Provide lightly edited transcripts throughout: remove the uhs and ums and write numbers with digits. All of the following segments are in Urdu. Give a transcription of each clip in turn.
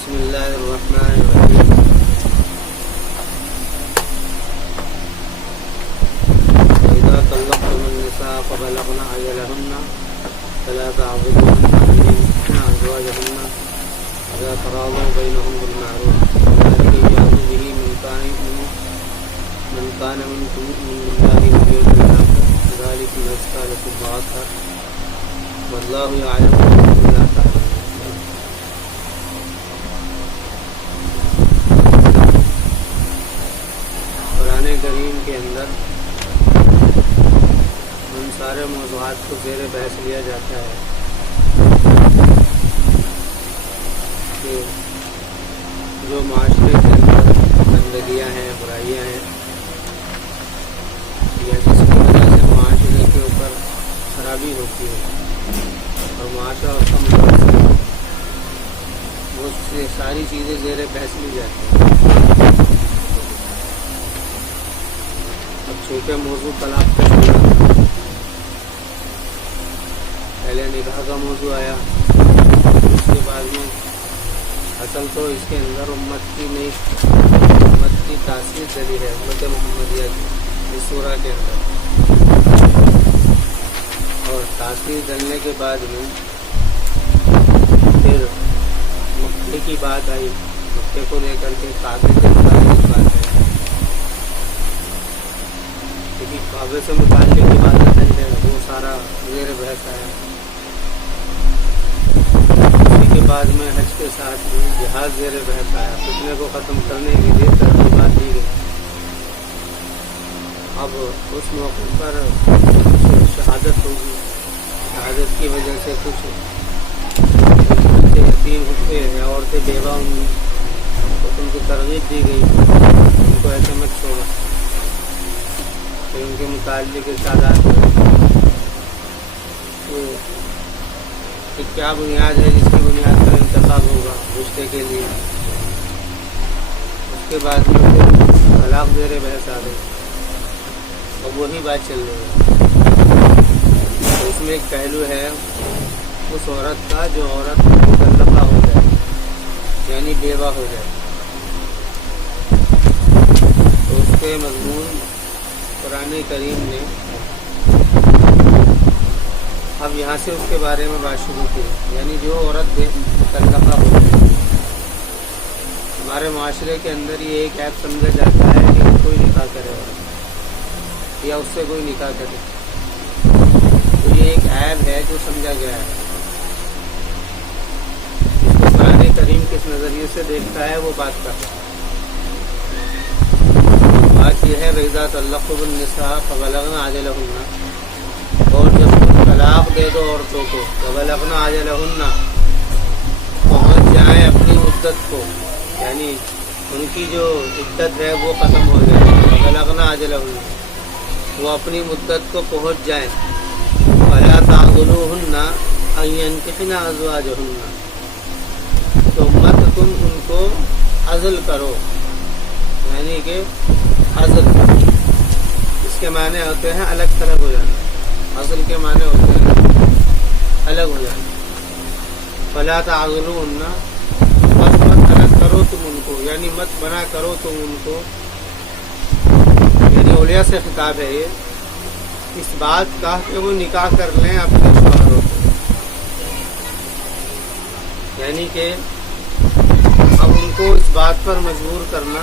بسم اللہ الرحمن الرحیم وإذا طلقتم النساء فبلغن أجلهن فلا تعضلوهن أن ينكحن أزواجهن إذا تراضوا بينهم بالمعروف ذلك يوعظ به من كان منكم يؤمن بالله واليوم الآخر ذلك أزكى لكم وأطهر والله يعلم وأنتم لا تعلمون۔ قرآن کریم کے اندر ان سارے موضوعات کو زیر بحث لیا جاتا ہے کہ جو معاشرے کے اندر گندگیاں ہیں، برائیاں ہیں، یا جس کی وجہ سے معاشرے کے اوپر خرابی ہوتی ہے اور معاشرہ اس کا متاثر ہے، وہ ساری چیزیں زیر بحث لی جاتی ہیں۔ اب چونکہ موضوع طلاق کا شروع، پہلے نکاح کا موضوع آیا، اس کے بعد میں اصل تو اس کے اندر امت کی تاثیر چلی ہے، امت محمدیہ کی اس سورہ کے اندر، اور تاثیر ڈلنے کے بعد میں پھر مکے کی بات آئی، مکے کو لے کر کے کعبے کے متعلق بات ہے، کیونکہ کعبے سے متعلق کی بات ہے وہ سارا زیر بحث آیا۔ اسی کے بعد میں حج کے ساتھ بھی جہاد زیر بحث آیا، فتنے کو ختم کرنے کے لیے ترغیبات دی گئی۔ اب اس موقع پر شہادت ہوگی، شہادت کی وجہ سے کچھ یتیم ہوتے ہیں، عورتیں بیوہ ہوں گی، تو ان کو ترغیب دی گئی ان کو ایسے مت چھوڑو، پھر ان کے متعلق ارشادات کہ کیا بنیاد ہے جس کی بنیاد پر انتخاب ہوگا رشتے کے لیے۔ اس کے بعد میں پھر طلاق زیر بحث آ گئی، اب وہی بات چل رہی ہے۔ تو اس میں ایک پہلو ہے اس عورت کا جو عورت مطلقہ ہو جائے، یعنی بیوہ ہو جائے، تو اس کے مضمون قرآن کریم نے اب یہاں سے اس کے بارے میں بات شروع کی، یعنی جو عورت مطلقہ ہو جائے۔ ہمارے معاشرے کے اندر یہ ایک عیب سمجھا جاتا ہے کہ کوئی نکاح کرے عورت یا اس سے کوئی نکاح کرے، تو یہ ایک عیب ہے جو سمجھا گیا ہے۔ اس کو قرآن کریم کس نظریے سے دیکھتا ہے وہ بات کرتا ہے۔ بات یہ ہے وَإِذَا طَلَّقْتُمُ النِّسَاءَ فَبَلَغْنَ أَجَلَهُنَّ، اور جب تم طلاق دے دو عورتوں کو، فَبَلَغْنَ أَجَلَهُنَّ، پہنچ جائیں اپنی مدت کو، یعنی ان کی جو عدت ہے وہ ختم ہو جائے، فَبَلَغْنَ أَجَلَهُنَّ، وہ اپنی مدت کو پہنچ جائیں، فَلَا تَعْضُلُوهُنَّ أَن يَنكِحْنَ أَزْوَاجَهُنَّ، تو مت تم ان کو عزل کرو، یعنی کہ عزل اس کے معنی ہوتے ہیں الگ تھلگ ہو جانا، عزل کے معنی ہوتے ہیں الگ ہو جانا۔ فلا تعضلوهن، مت الگ کرو تم ان کو، یعنی مت بنا کرو تم ان کو، یعنی اولیاء سے خطاب ہے یہ، اس بات کا کہ وہ نکاح کر لیں اپنے شوہروں کو، یعنی کہ اب ان کو اس بات پر مجبور کرنا،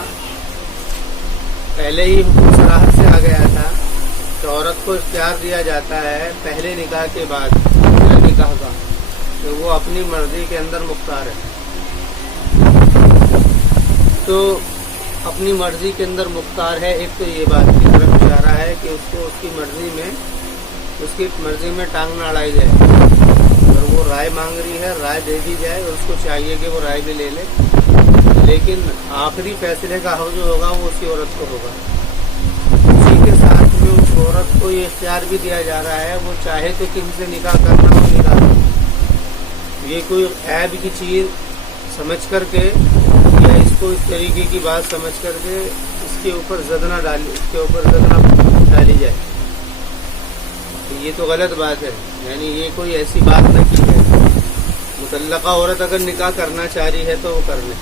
پہلے ہی حکم صراحت سے آ گیا تھا کہ عورت کو اختیار دیا جاتا ہے پہلے نکاح کے بعد نکاح کا، کہ وہ اپنی مرضی کے اندر مختار ہے، تو اپنی مرضی کے اندر مختار ہے۔ ایک تو یہ بات کی طرف اشارہ ہے کہ اس کو اس کی مرضی میں ٹانگ نہ اڑائی جائے، اگر وہ رائے مانگ رہی ہے رائے دے دی جائے، اور اس کو چاہیے کہ وہ رائے بھی لے لے، لیکن آخری فیصلے کا حق جو ہوگا وہ اسی عورت کو ہوگا۔ اسی کے ساتھ میں اس عورت کو یہ اختیار بھی دیا جا رہا ہے وہ چاہے تو کسی سے نکاح کرنا ہو نکاح کرنا، یہ کوئی عیب کی چیز سمجھ کر کے یا اس کو اس طریقے کی بات سمجھ کر کے اس کے اوپر زد نہ ڈالی جائے، یہ تو غلط بات ہے، یعنی یہ کوئی ایسی بات نہ کی ہے مطلقہ عورت اگر نکاح کرنا چاہ رہی ہے تو وہ کر لے.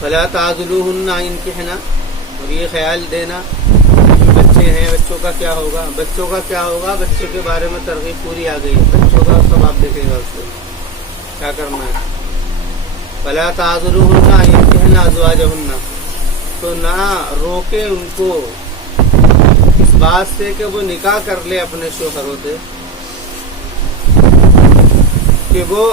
فلا تعضلوہن انکحنا، اور یہ خیال دینا بچے ہیں، بچوں کا کیا ہوگا، بچوں کا کیا ہوگا، بچوں کے بارے میں ترغیب پوری آ گئی ہے، بچوں کا سب آپ دیکھے گا اس کو کیا کرنا ہے. فلا تعضلوہن انکحنا ازواجہن، تو نہ روکے ان کو اس بات سے کہ وہ نکاح کر لے اپنے شوہروں سے، کہ وہ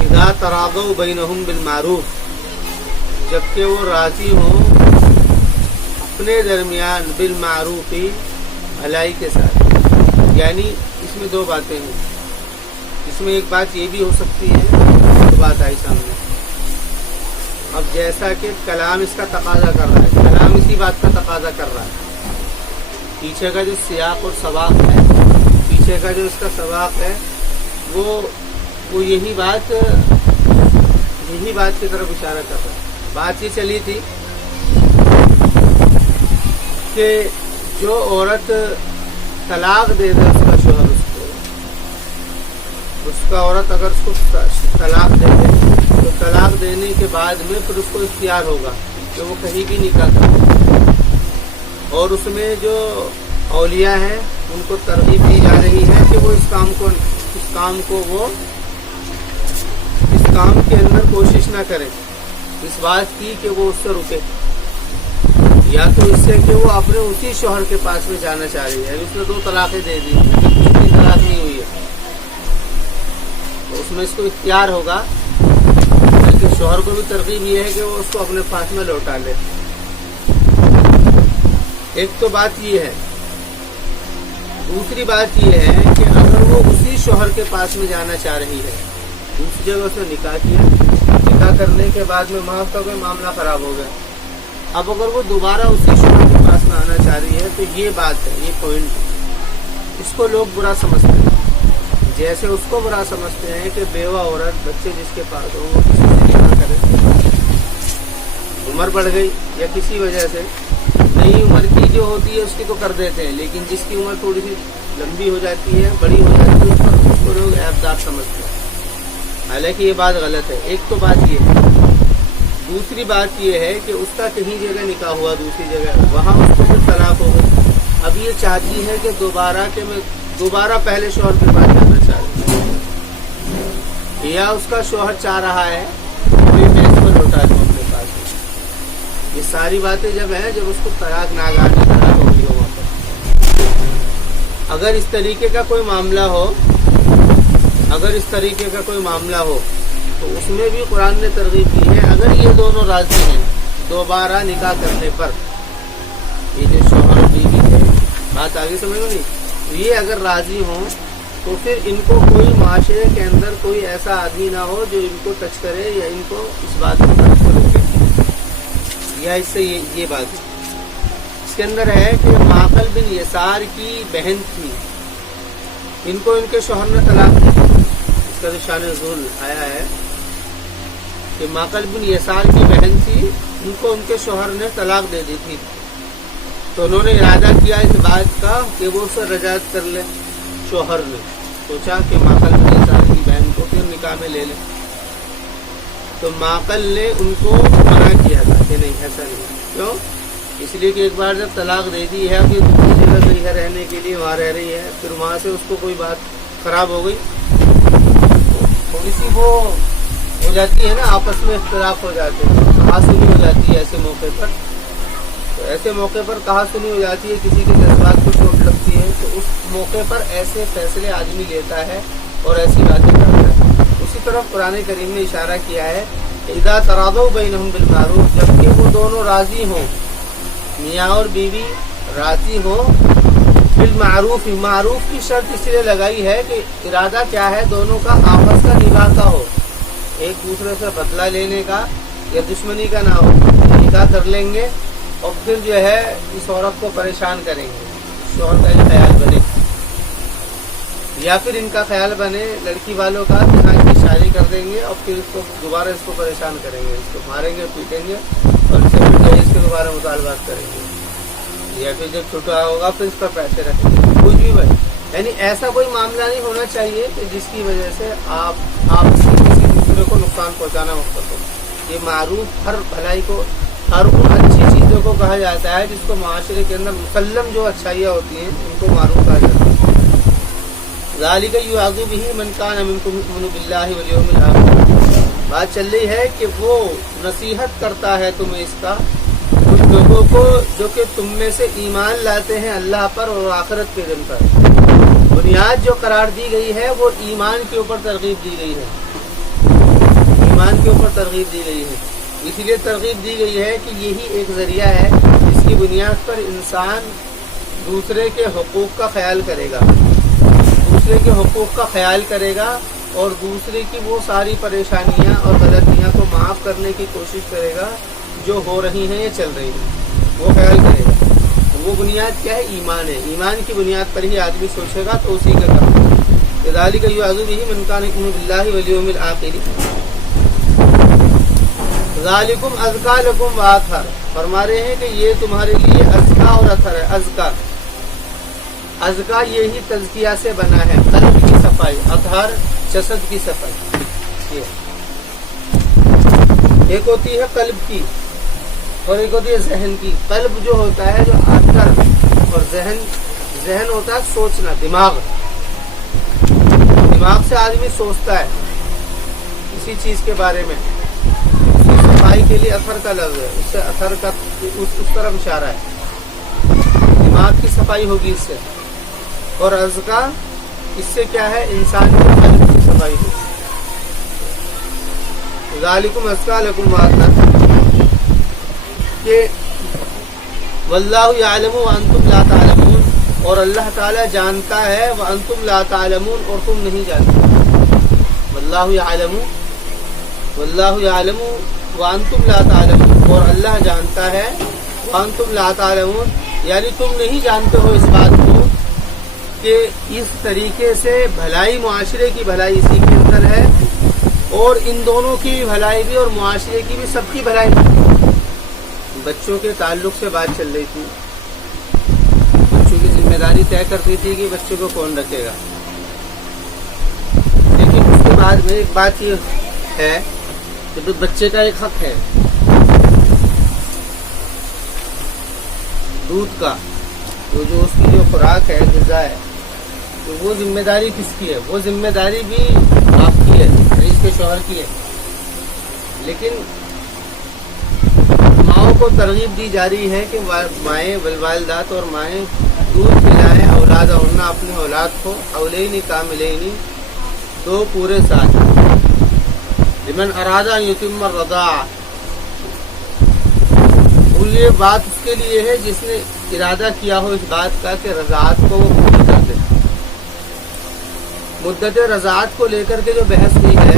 اذا تراضوا بینہم بالمعروف، جبکہ وہ راضی ہوں اپنے درمیان بالمعروف، بھلائی کے ساتھ. یعنی اس میں دو باتیں ہیں. اس میں ایک بات یہ بھی ہو سکتی ہے، دو بات آئی سامنے. اب جیسا کہ کلام اس کا تقاضا کر رہا ہے، کلام اسی بات کا تقاضا کر رہا ہے، پیچھے کا جو سیاق اور سباق ہے، پیچھے کا جو اس کا سباق ہے وہ یہی بات کی طرف اشارہ کر رہا ہے. بات یہ چلی تھی کہ جو عورت طلاق دے دے اس کا شوہر اس کا عورت اگر اس کو طلاق دے دے تو طلاق دینے کے بعد میں پھر اس کو اختیار ہوگا کہ وہ کہیں بھی نکاح کرے. اور اس میں جو اولیاء ہیں ان کو ترغیب دی جا رہی ہے کہ وہ اس کام کے اندر کوشش نہ کریں اس بات کی کہ وہ اس سے رکے، یا تو اس سے کہ وہ اپنے اسی شوہر کے پاس میں جانا چاہ رہی ہے. اس نے 2 طلاقیں دے دی، اتنی طلاق نہیں ہوئی ہے، تو اس میں اس کو اختیار ہوگا. بلکہ شوہر کو بھی ترغیب یہ ہے کہ وہ اس کو اپنے پاس میں لوٹا لے. ایک تو بات یہ ہے. دوسری بات یہ ہے کہ اگر وہ اسی شوہر کے پاس میں جانا چاہ رہی ہے، دوسری جگہ اس نے نکاح کیا، نکاح کرنے کے بعد میں معاف کا کوئی معاملہ خراب ہو گیا، اب اگر وہ دوبارہ اسی شوہر کے پاس میں آنا چاہ رہی ہے تو یہ بات ہے، یہ پوائنٹ ہے. اس کو لوگ برا سمجھتے ہیں، جیسے اس کو برا سمجھتے ہیں کہ بیوہ عورت بچے جس کے پاس ہو وہ کسی سے نکاح کرے. عمر بڑھ گئی یا کسی وجہ سے، نئی عمر کی جو ہوتی ہے اس کی تو کر دیتے ہیں، لیکن جس کی عمر تھوڑی سی لمبی ہو جاتی ہے، بڑی ہو جاتی ہے، اس کو لوگ عیبدار سمجھتے ہیں. حالانکہ یہ بات غلط ہے. ایک تو بات یہ ہے. دوسری بات یہ ہے کہ اس کا کہیں جگہ نکاح ہوا دوسری جگہ، وہاں اس کو پھر طلاق ہو گئی. اب یہ چاہتی ہے کہ دوبارہ پہلے شوہر کے پاس جانا چاہ رہی ہے، یا اس کا شوہر چاہ رہا ہے کہ میں اس کو لوٹا دوں اپنے پاس. یہ ساری باتیں جب ہیں جب اس کو طلاق ناگہانی طلاق ہو گئی ہو وہاں پر. اگر اس طریقے کا کوئی معاملہ ہو تو اس میں بھی قرآن نے ترغیب کی ہے. اگر یہ دونوں راضی ہیں دوبارہ نکاح کرنے پر، یہ جو شوہر بیوی ہے، بات آگے سمجھ میں نہیں، یہ اگر راضی ہوں تو پھر ان کو کوئی معاشرے کے اندر کوئی ایسا آدمی نہ ہو جو ان کو ٹچ کرے یا ان کو اس بات کو ٹچ کرے، یا اس سے یہ بات ہے. اس کے اندر ہے کہ معقل بن یسار کی بہن تھی، ان کو ان کے شوہر نے طلاق دی. اس کا جو شان نزول آیا ہے کہ معقل بن یسار کی بہن تھی، ان کو ان کے شوہر نے طلاق دے دی تھی، تو انہوں نے ارادہ کیا اس بات کا کہ وہ اسے رجعت کر لے. شوہر نے سوچا کہ معقل بن یسار کی بہن کو پھر نکاح میں لے لے، تو معقل نے ان کو منع کیا تھا کہ نہیں، ایسا نہیں. کیوں؟ اس لیے کہ ایک بار جب طلاق دے دی ہے، پھر دوسری جگہ گئی ہے رہنے کے لیے، وہاں رہ رہی ہے، پھر وہاں سے اس کو کوئی بات خراب ہو گئی، تھوڑی سی وہ ہو جاتی ہے نا، آپس میں اختلاف ہو جاتے ہیں، کہا سنی ہو جاتی ہے. ایسے موقع پر تو ایسے موقع پر کہا سنی ہو جاتی ہے، کسی کے جذبات کو چوٹ لگتی ہے، تو اس موقع پر ایسے فیصلے آدمی لیتا ہے اور ایسی باتیں کرتا ہے. اسی طرف قرآن کریم نے اشارہ کیا ہے کہ اذا تراضوا بینہم بالمعروف، جبکہ وہ دونوں راضی ہوں، میاں اور بیوی راضی ہوں بالمعروف. معروف کی شرط اس لیے لگائی ہے کہ ارادہ کیا ہے، دونوں کا آپس کا نکاح کا ہو، ایک دوسرے سے بدلہ لینے کا یا دشمنی کا نہ ہو. نکاح کر لیں گے اور پھر جو ہے اس عورت کو پریشان کریں گے، شوہر کا یہ خیال بنے، یا پھر ان کا خیال بنے لڑکی والوں کا کہ ہاں کی شادی کر دیں گے اور پھر اس کو دوبارہ اس کو پریشان کریں گے، اس کو ماریں گے، پیٹیں گے اور اس کے دوبارہ مطالبات کریں گے، یا پھر جب چھٹا ہوگا پھر اس پر پیسے رکھیں گے. کچھ بھی بھائی یعنی ایسا کوئی معاملہ نہیں ہونا چاہیے کہ جس کی وجہ سے آپ کسی دوسرے کو نقصان پہنچانا مقصد ہو. یہ معروف ہر بھلائی کو، ہر ان اچھی چیزوں کو کہا جاتا ہے جس کو معاشرے کے اندر مسلم جو اچھائیاں ہوتی ہیں ان کو معروف کہا جاتا ہے. ذالک یوعظ بہ من کان منکم یؤمن باللہ والیوم الآخر. بات چل رہی ہے کہ وہ نصیحت کرتا ہے تمہیں اس کا ان لوگوں کو جو کہ تم میں سے ایمان لاتے ہیں اللہ پر اور آخرت کے دن پر. بنیاد جو قرار دی گئی ہے وہ ایمان کے اوپر ترغیب دی گئی ہے، ایمان کے اوپر ترغیب دی گئی ہے. اسی لیے ترغیب دی گئی ہے کہ یہی ایک ذریعہ ہے جس کی بنیاد پر انسان دوسرے کے حقوق کا خیال کرے گا، دوسرے کے حقوق کا خیال کرے گا اور دوسرے کی وہ ساری پریشانیاں اور غلطیاں کو معاف کرنے کی کوشش کرے گا جو ہو رہی ہیں یا چل رہی ہیں، وہ خیال کرے گا. وہ بنیاد کیا ہے؟ ایمان ہے. ایمان کی بنیاد پر ہی آدمی سوچے گا تو اسی کا کام ہے. ذالک یوعظ بہ من کان یؤمن باللہ والیوم الآخر. ذالکم ازکیٰ لکم واطہر. فرما رہے ہیں کہ یہ تمہارے لیے ازکیٰ اور اطہر ہے. ازکیٰ یہی تزکیہ سے بنا ہے، قلب کی صفائی. اطہر جسد کی صفائی. ایک ہوتی ہے قلب کی اور ایک ہوتی ہے ذہن کی. قلب جو ہوتا ہے جو اندر، اور ذہن ہوتا ہے سوچنا، دماغ سے آدمی سوچتا ہے کسی چیز کے بارے میں. اس کی صفائی کے لیے اثر کا لفظ ہے، اس سے اثر کا اس طرف اشارہ ہے. دماغ کی صفائی ہوگی اس سے. اور ازکیٰ اس سے کیا ہے؟ انسان کے قلب کی صفائی ہوگی. ذالکم ازکیٰ لکم واطہر کہ واللہ یعلم وانتم لا تعلمون، اور اللہ تعالیٰ جانتا ہے وانتم لا تعلمون، اور تم نہیں جانتے. واللہ یعلم وانتم لا تعلمون، اور اللہ جانتا ہے وانتم لا تعلمون، یعنی تم نہیں جانتے ہو اس بات کو کہ اس طریقے سے بھلائی، معاشرے کی بھلائی اسی کے اندر ہے، اور ان دونوں کی بھی بھلائی بھی اور معاشرے کی بھی، سب کی بھلائی بھی. بچوں کے تعلق سے بات چل رہی تھی. بچوں کی ذمہ داری طے کرتی تھی کہ بچوں کو کون رکھے گا. لیکن اس کے بعد میں ایک بات یہ ہے کہ بچے کا ایک حق ہے دودھ کا، تو جو اس کی جو خوراک ہے، غذا ہے، تو وہ ذمہ داری کس کی ہے؟ وہ ذمہ داری بھی آپ کی ہے، اس کے شوہر کی ہے. لیکن ماؤں کو ترغیب دی جا رہی ہے کہ مائیں والوالدات اور مائیں دودھ پلائیں اولادہن، اپنے اولاد کو، حولین کاملین، 2 پورے سال، لمن اراد ان یتم الرضاعہ. یہ بات اس کے لیے ہے جس نے ارادہ کیا ہو اس بات کا کہ رضاعت کو وہ پوری کر دے. مدت رضاعت کو لے کر کے جو بحث ہوئی ہے،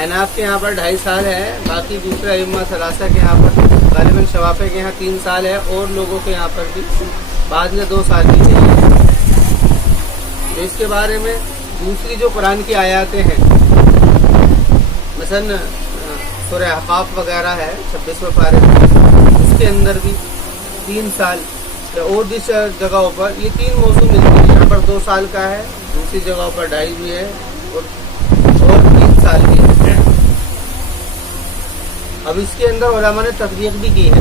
احناف کے یہاں پر 2.5 سال ہے، باقی دوسرے ائمہ ثلاثہ کے یہاں پر، غالباً شوافع کے یہاں 3 سال ہے، اور لوگوں کے یہاں پر بھی بعد میں 2 سال کی ہے. تو اس کے بارے میں دوسری جو قرآن کی آیاتیں ہیں، مثلا سورہ احقاف وغیرہ ہے 26 پارے، اس کے اندر بھی 3 سال، اور بھی جگہوں پر یہ 3 موضوع ملتے ہیں. یہاں پر 2 سال کا ہے، دوسری جگہوں پر 2.5 بھی ہے، اور 3 سال بھی ہے. اب اس کے اندر علماء نے تفریق بھی کی ہے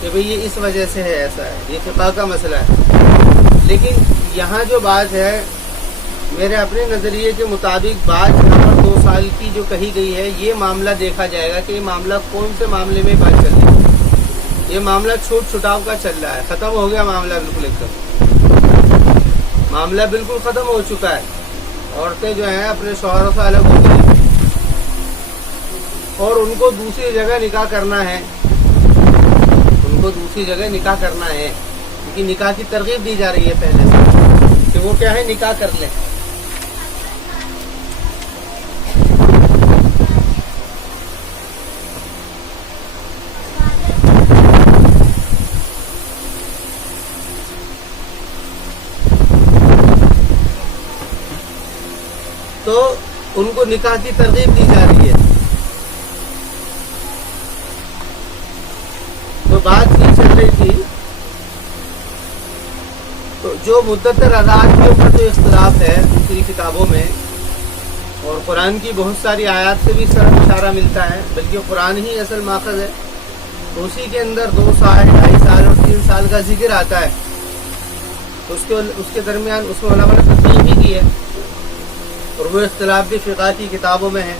کہ بھئی یہ اس وجہ سے ہے، ایسا ہے، یہ فقہ کا مسئلہ ہے. لیکن یہاں جو بات ہے، میرے اپنے نظریے کے مطابق بات یہاں پر 2 سال کی جو کہی گئی ہے، یہ معاملہ دیکھا جائے گا کہ یہ معاملہ کون سے معاملے میں بات چل رہی ہے. یہ معاملہ چھوٹ چھٹاؤ کا چل رہا ہے، ختم ہو گیا معاملہ، بالکل ایک دم معاملہ بالکل ختم ہو چکا ہے. عورتیں جو ہیں اپنے شوہروں سے الگ ہو گئی اور ان کو دوسری جگہ نکاح کرنا ہے، کیونکہ نکاح کی ترغیب دی جا رہی ہے پہلے سے کہ وہ کیا ہے، نکاح کر لیں. تو ان کو نکاح کی ترغیب دی جا رہی ہے. تو بات یہ چل رہی تھی تو جو مدت رضاعت کے اوپر جو اختلاف ہے دوسری کتابوں میں، اور قرآن کی بہت ساری آیات سے بھی اس طرح اشارہ ملتا ہے، بلکہ قرآن ہی اصل ماخذ ہے، تو اسی کے اندر 2 سال 2.5 سال اور 3 سال کا ذکر آتا ہے، تو اس کے درمیان اس میں علماء نے تفصیل بھی کی ہے، اور وہ اختلاف بھی فقہ کی کتابوں میں ہے۔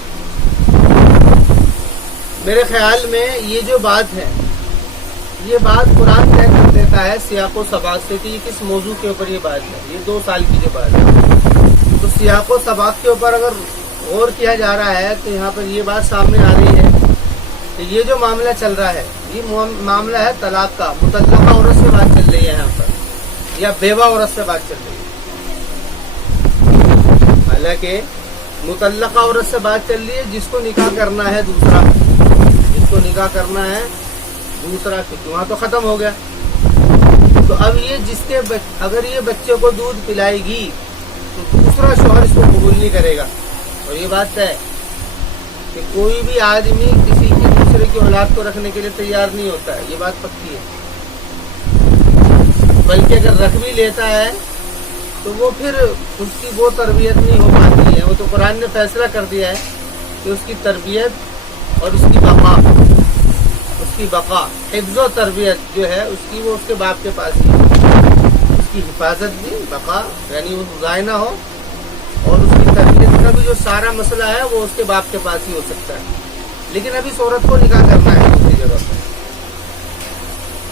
میرے خیال میں یہ جو بات ہے، یہ بات قرآن طے کر دیتا ہے سیاق و سباق سے کہ یہ کس موضوع کے اوپر یہ بات ہے، یہ 2 سال کی جو بات ہے، تو سیاق و سباق کے اوپر اگر غور کیا جا رہا ہے تو یہاں پر یہ بات سامنے آ رہی ہے کہ یہ جو معاملہ چل رہا ہے، یہ معاملہ ہے طلاق کا، مطلقہ عورت سے بات چل رہی ہے یہاں پر، یا بیوہ عورت سے بات چل رہی ہے، حالانکہ مطلقہ عورت سے بات چل رہی ہے جس کو نکاح کرنا ہے دوسرا، جس کو نکاح کرنا ہے دوسرا، کیونکہ وہاں تو ختم ہو گیا۔ تو اب یہ اگر یہ بچے کو دودھ پلائے گی تو دوسرا شوہر اس کو قبول نہیں کرے گا، اور یہ بات ہے کہ کوئی بھی آدمی کسی کی دوسرے کی اولاد کو رکھنے کے لیے تیار نہیں ہوتا ہے، یہ بات پکی ہے، بلکہ اگر رکھ بھی لیتا ہے تو وہ پھر اس کی وہ تربیت نہیں ہو پاتی ہے، وہ تو قرآن نے فیصلہ کر دیا ہے کہ اس کی تربیت اور اس کی بقا حفظ و تربیت جو ہے اس کی، وہ اس کے باپ کے پاس ہی ہے، اس کی حفاظت بھی، بقا یعنی وہ ضائع نہ ہو، اور اس کی تربیت کا بھی جو سارا مسئلہ ہے وہ اس کے باپ کے پاس ہی ہو سکتا ہے۔ لیکن اب اس عورت کو نکاح کرنا ہے دوسری جگہ پر،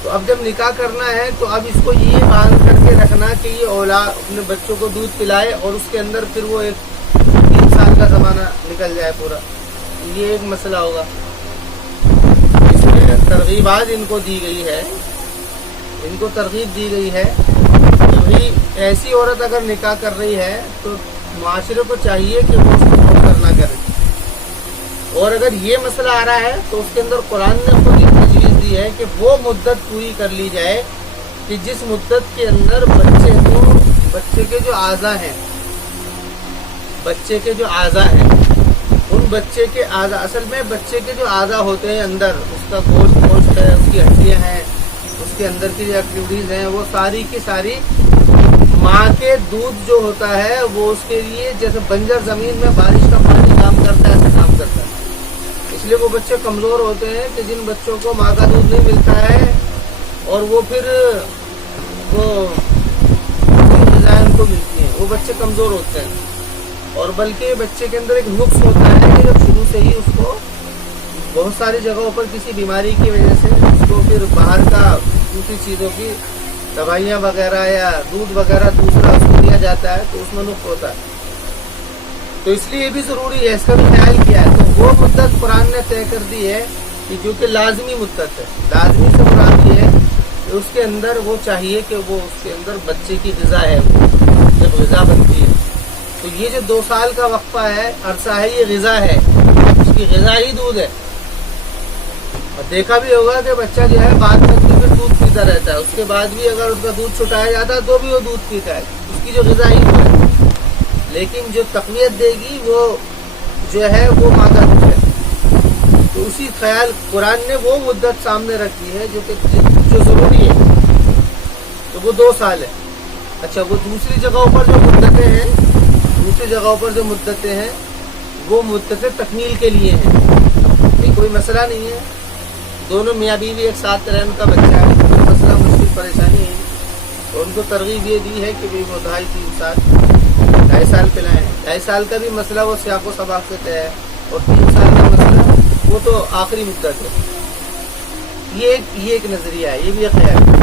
تو اب جب نکاح کرنا ہے تو اب اس کو یہ باندھ کر کے رکھنا کہ یہ اولاد اپنے بچوں کو دودھ پلائے، اور اس کے اندر پھر وہ 3 سال کا زمانہ نکل جائے پورا، یہ ایک مسئلہ ہوگا۔ اس میں ترغیبات ان کو دی گئی ہے، ان کو ترغیب دی گئی ہے کہ ایسی عورت اگر نکاح کر رہی ہے تو معاشرے کو چاہیے کہ وہ اس کو فوت نہ کرے، اور اگر یہ مسئلہ آ رہا ہے تو اس کے اندر قرآن نے خود ایک تجویز دی ہے کہ وہ مدت پوری کر لی جائے کہ جس مدت کے اندر بچے کے جو اعضاء ہیں، ان بچے کے اعضاء، اصل میں بچے کے جو اعضاء ہوتے ہیں اندر، اس کا گوشت ہے، اس کی ہڈیاں ہیں، اس کے اندر کی جو ایکٹیویٹیز ہیں، وہ ساری کی ساری ماں کے دودھ جو ہوتا ہے وہ اس کے لیے جیسے بنجر زمین میں بارش کا پانی کام کرتا ہے، ایسا کام کرتا ہے۔ اس لیے وہ بچے کمزور ہوتے ہیں کہ جن بچوں کو ماں کا دودھ نہیں ملتا ہے، اور وہ پھر وہ غذائیں ان کو ملتی ہیں، وہ بچے کمزور ہوتے ہیں، اور بلکہ بچے کے اندر ایک نقص ہوتا ہے کہ جب شروع سے ہی اس کو بہت ساری جگہوں پر کسی بیماری کی وجہ سے اس کو پھر باہر کا دوسری چیزوں کی دوائیاں وغیرہ یا دودھ وغیرہ دوسرا اس کو دیا جاتا ہے، تو اس میں نقص ہوتا ہے، تو اس لیے یہ بھی ضروری ہے، اس کا بھی خیال کیا ہے۔ تو وہ مدت قرآن نے طے کر دی ہے کہ جو کہ لازمی مدت ہے، لازمی سے مراد یہ ہے کہ اس کے اندر وہ چاہیے کہ وہ اس کے اندر بچے کی غذا ہے، جب غذا بنتی ہے تو یہ جو 2 سال کا وقفہ ہے، عرصہ ہے، یہ غذا ہے، اس کی غذا ہی دودھ ہے۔ اور دیکھا بھی ہوگا کہ بچہ جو ہے بعد میں پھر دودھ پیتا رہتا ہے، اس کے بعد بھی اگر اس کا دودھ چھٹایا جاتا ہے تو بھی وہ دودھ پیتا ہے، اس کی جو غذا ہی وہ ہے، لیکن جو تقویت دے گی وہ جو ہے وہ ماں کا دودھ ہے۔ تو اسی خیال قرآن نے وہ مدت سامنے رکھی ہے جو ضروری ہے، تو وہ 2 سال ہے۔ اچھا، وہ دوسری جگہوں پر جو مدتیں ہیں وہ مدتیں تکمیل کے لیے ہیں، یہ کوئی مسئلہ نہیں ہے، دونوں میاں بیوی ایک ساتھ رہنے کا بچہ ہے، کوئی مسئلہ مشکل پریشانی ہے، تو ان کو ترغیب یہ دی ہے کہ وہ 2.5 سال پلائیں۔ 2.5 سال کا بھی مسئلہ وہ سیاق و سباق سے طے ہے، اور 3 سال کا مسئلہ وہ تو آخری مدت ہے۔ یہ ایک نظریہ ہے، یہ بھی ایک خیال ہے۔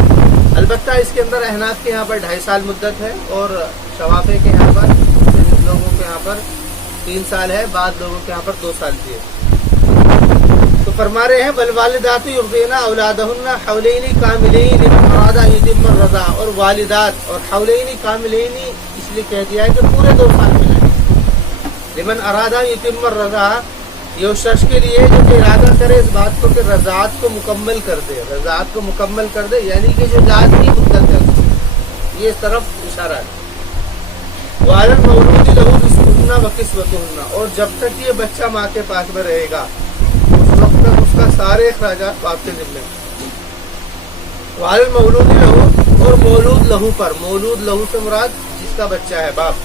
البتہ اس کے اندر احناف کے یہاں پر 2.5 سال مدت ہے، اور شوافے کے یہاں پر، لوگوں کے یہاں پر 3 سال ہے، بعض لوگوں کے یہاں پر 2 سال کی ہے۔ تو فرما رہے ہیں والوالدات یرضعن اولادہن حولین کاملین لمن اراد ان یتم الرضاعہ، اور والدات اور حولین کاملین اس لیے کہہ دیا ہے کہ پورے 2 سال ملائیں، لمن اراد ان یتم الرضاعہ، یہ اس شخص کے لیے جو کہ ارادہ کرے اس بات کو کہ رضاعت کو مکمل کر دے، یعنی کہ جو لازمی مدت ہے یہ اس طرف اشارہ ہے۔ وعلی المولود لہ رزقہن وکسوتہن، اور جب تک یہ بچہ ماں کے پاس میں رہے گا اس وقت تک اس کا سارے اخراجات باپ کے ذمہ ہیں۔ وعلی المولود لہ، اور مولود لہو پر، مولود لہو سے مراد جس کا بچہ ہے، باپ،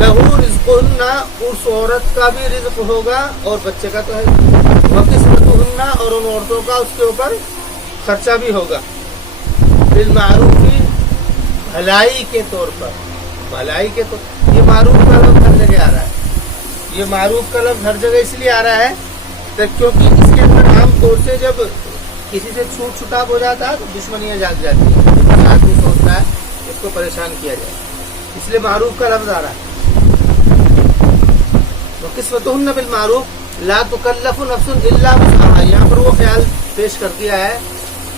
لہو رزقہن، اس عورت کا بھی رزق ہوگا اور بچے کا تو ہے، وقسمتہن، اور ان عورتوں کا اس کے اوپر خرچہ بھی ہوگا، بالمعروف، بھلائی کے طور پر، بھلائی کے طور، یہ معروف کا لفظ ہر جگہ آ رہا ہے، یہ معروف کا لفظ ہر جگہ اس لیے آ رہا ہے کیونکہ اس کے اندر عام طور سے جب کسی سے چھوٹ چھٹاپ ہو جاتا ہے تو دشمنیاں جاگ جاتی ہیں، آدمی سوچتا ہے اس کو پریشان کیا جائے، اس لیے معروف کا لفظ آ رہا ہے۔ وقسمتہن بالمعروف لا تکلف نفس الا وسعها، یہاں پر وہ خیال پیش کر دیا ہے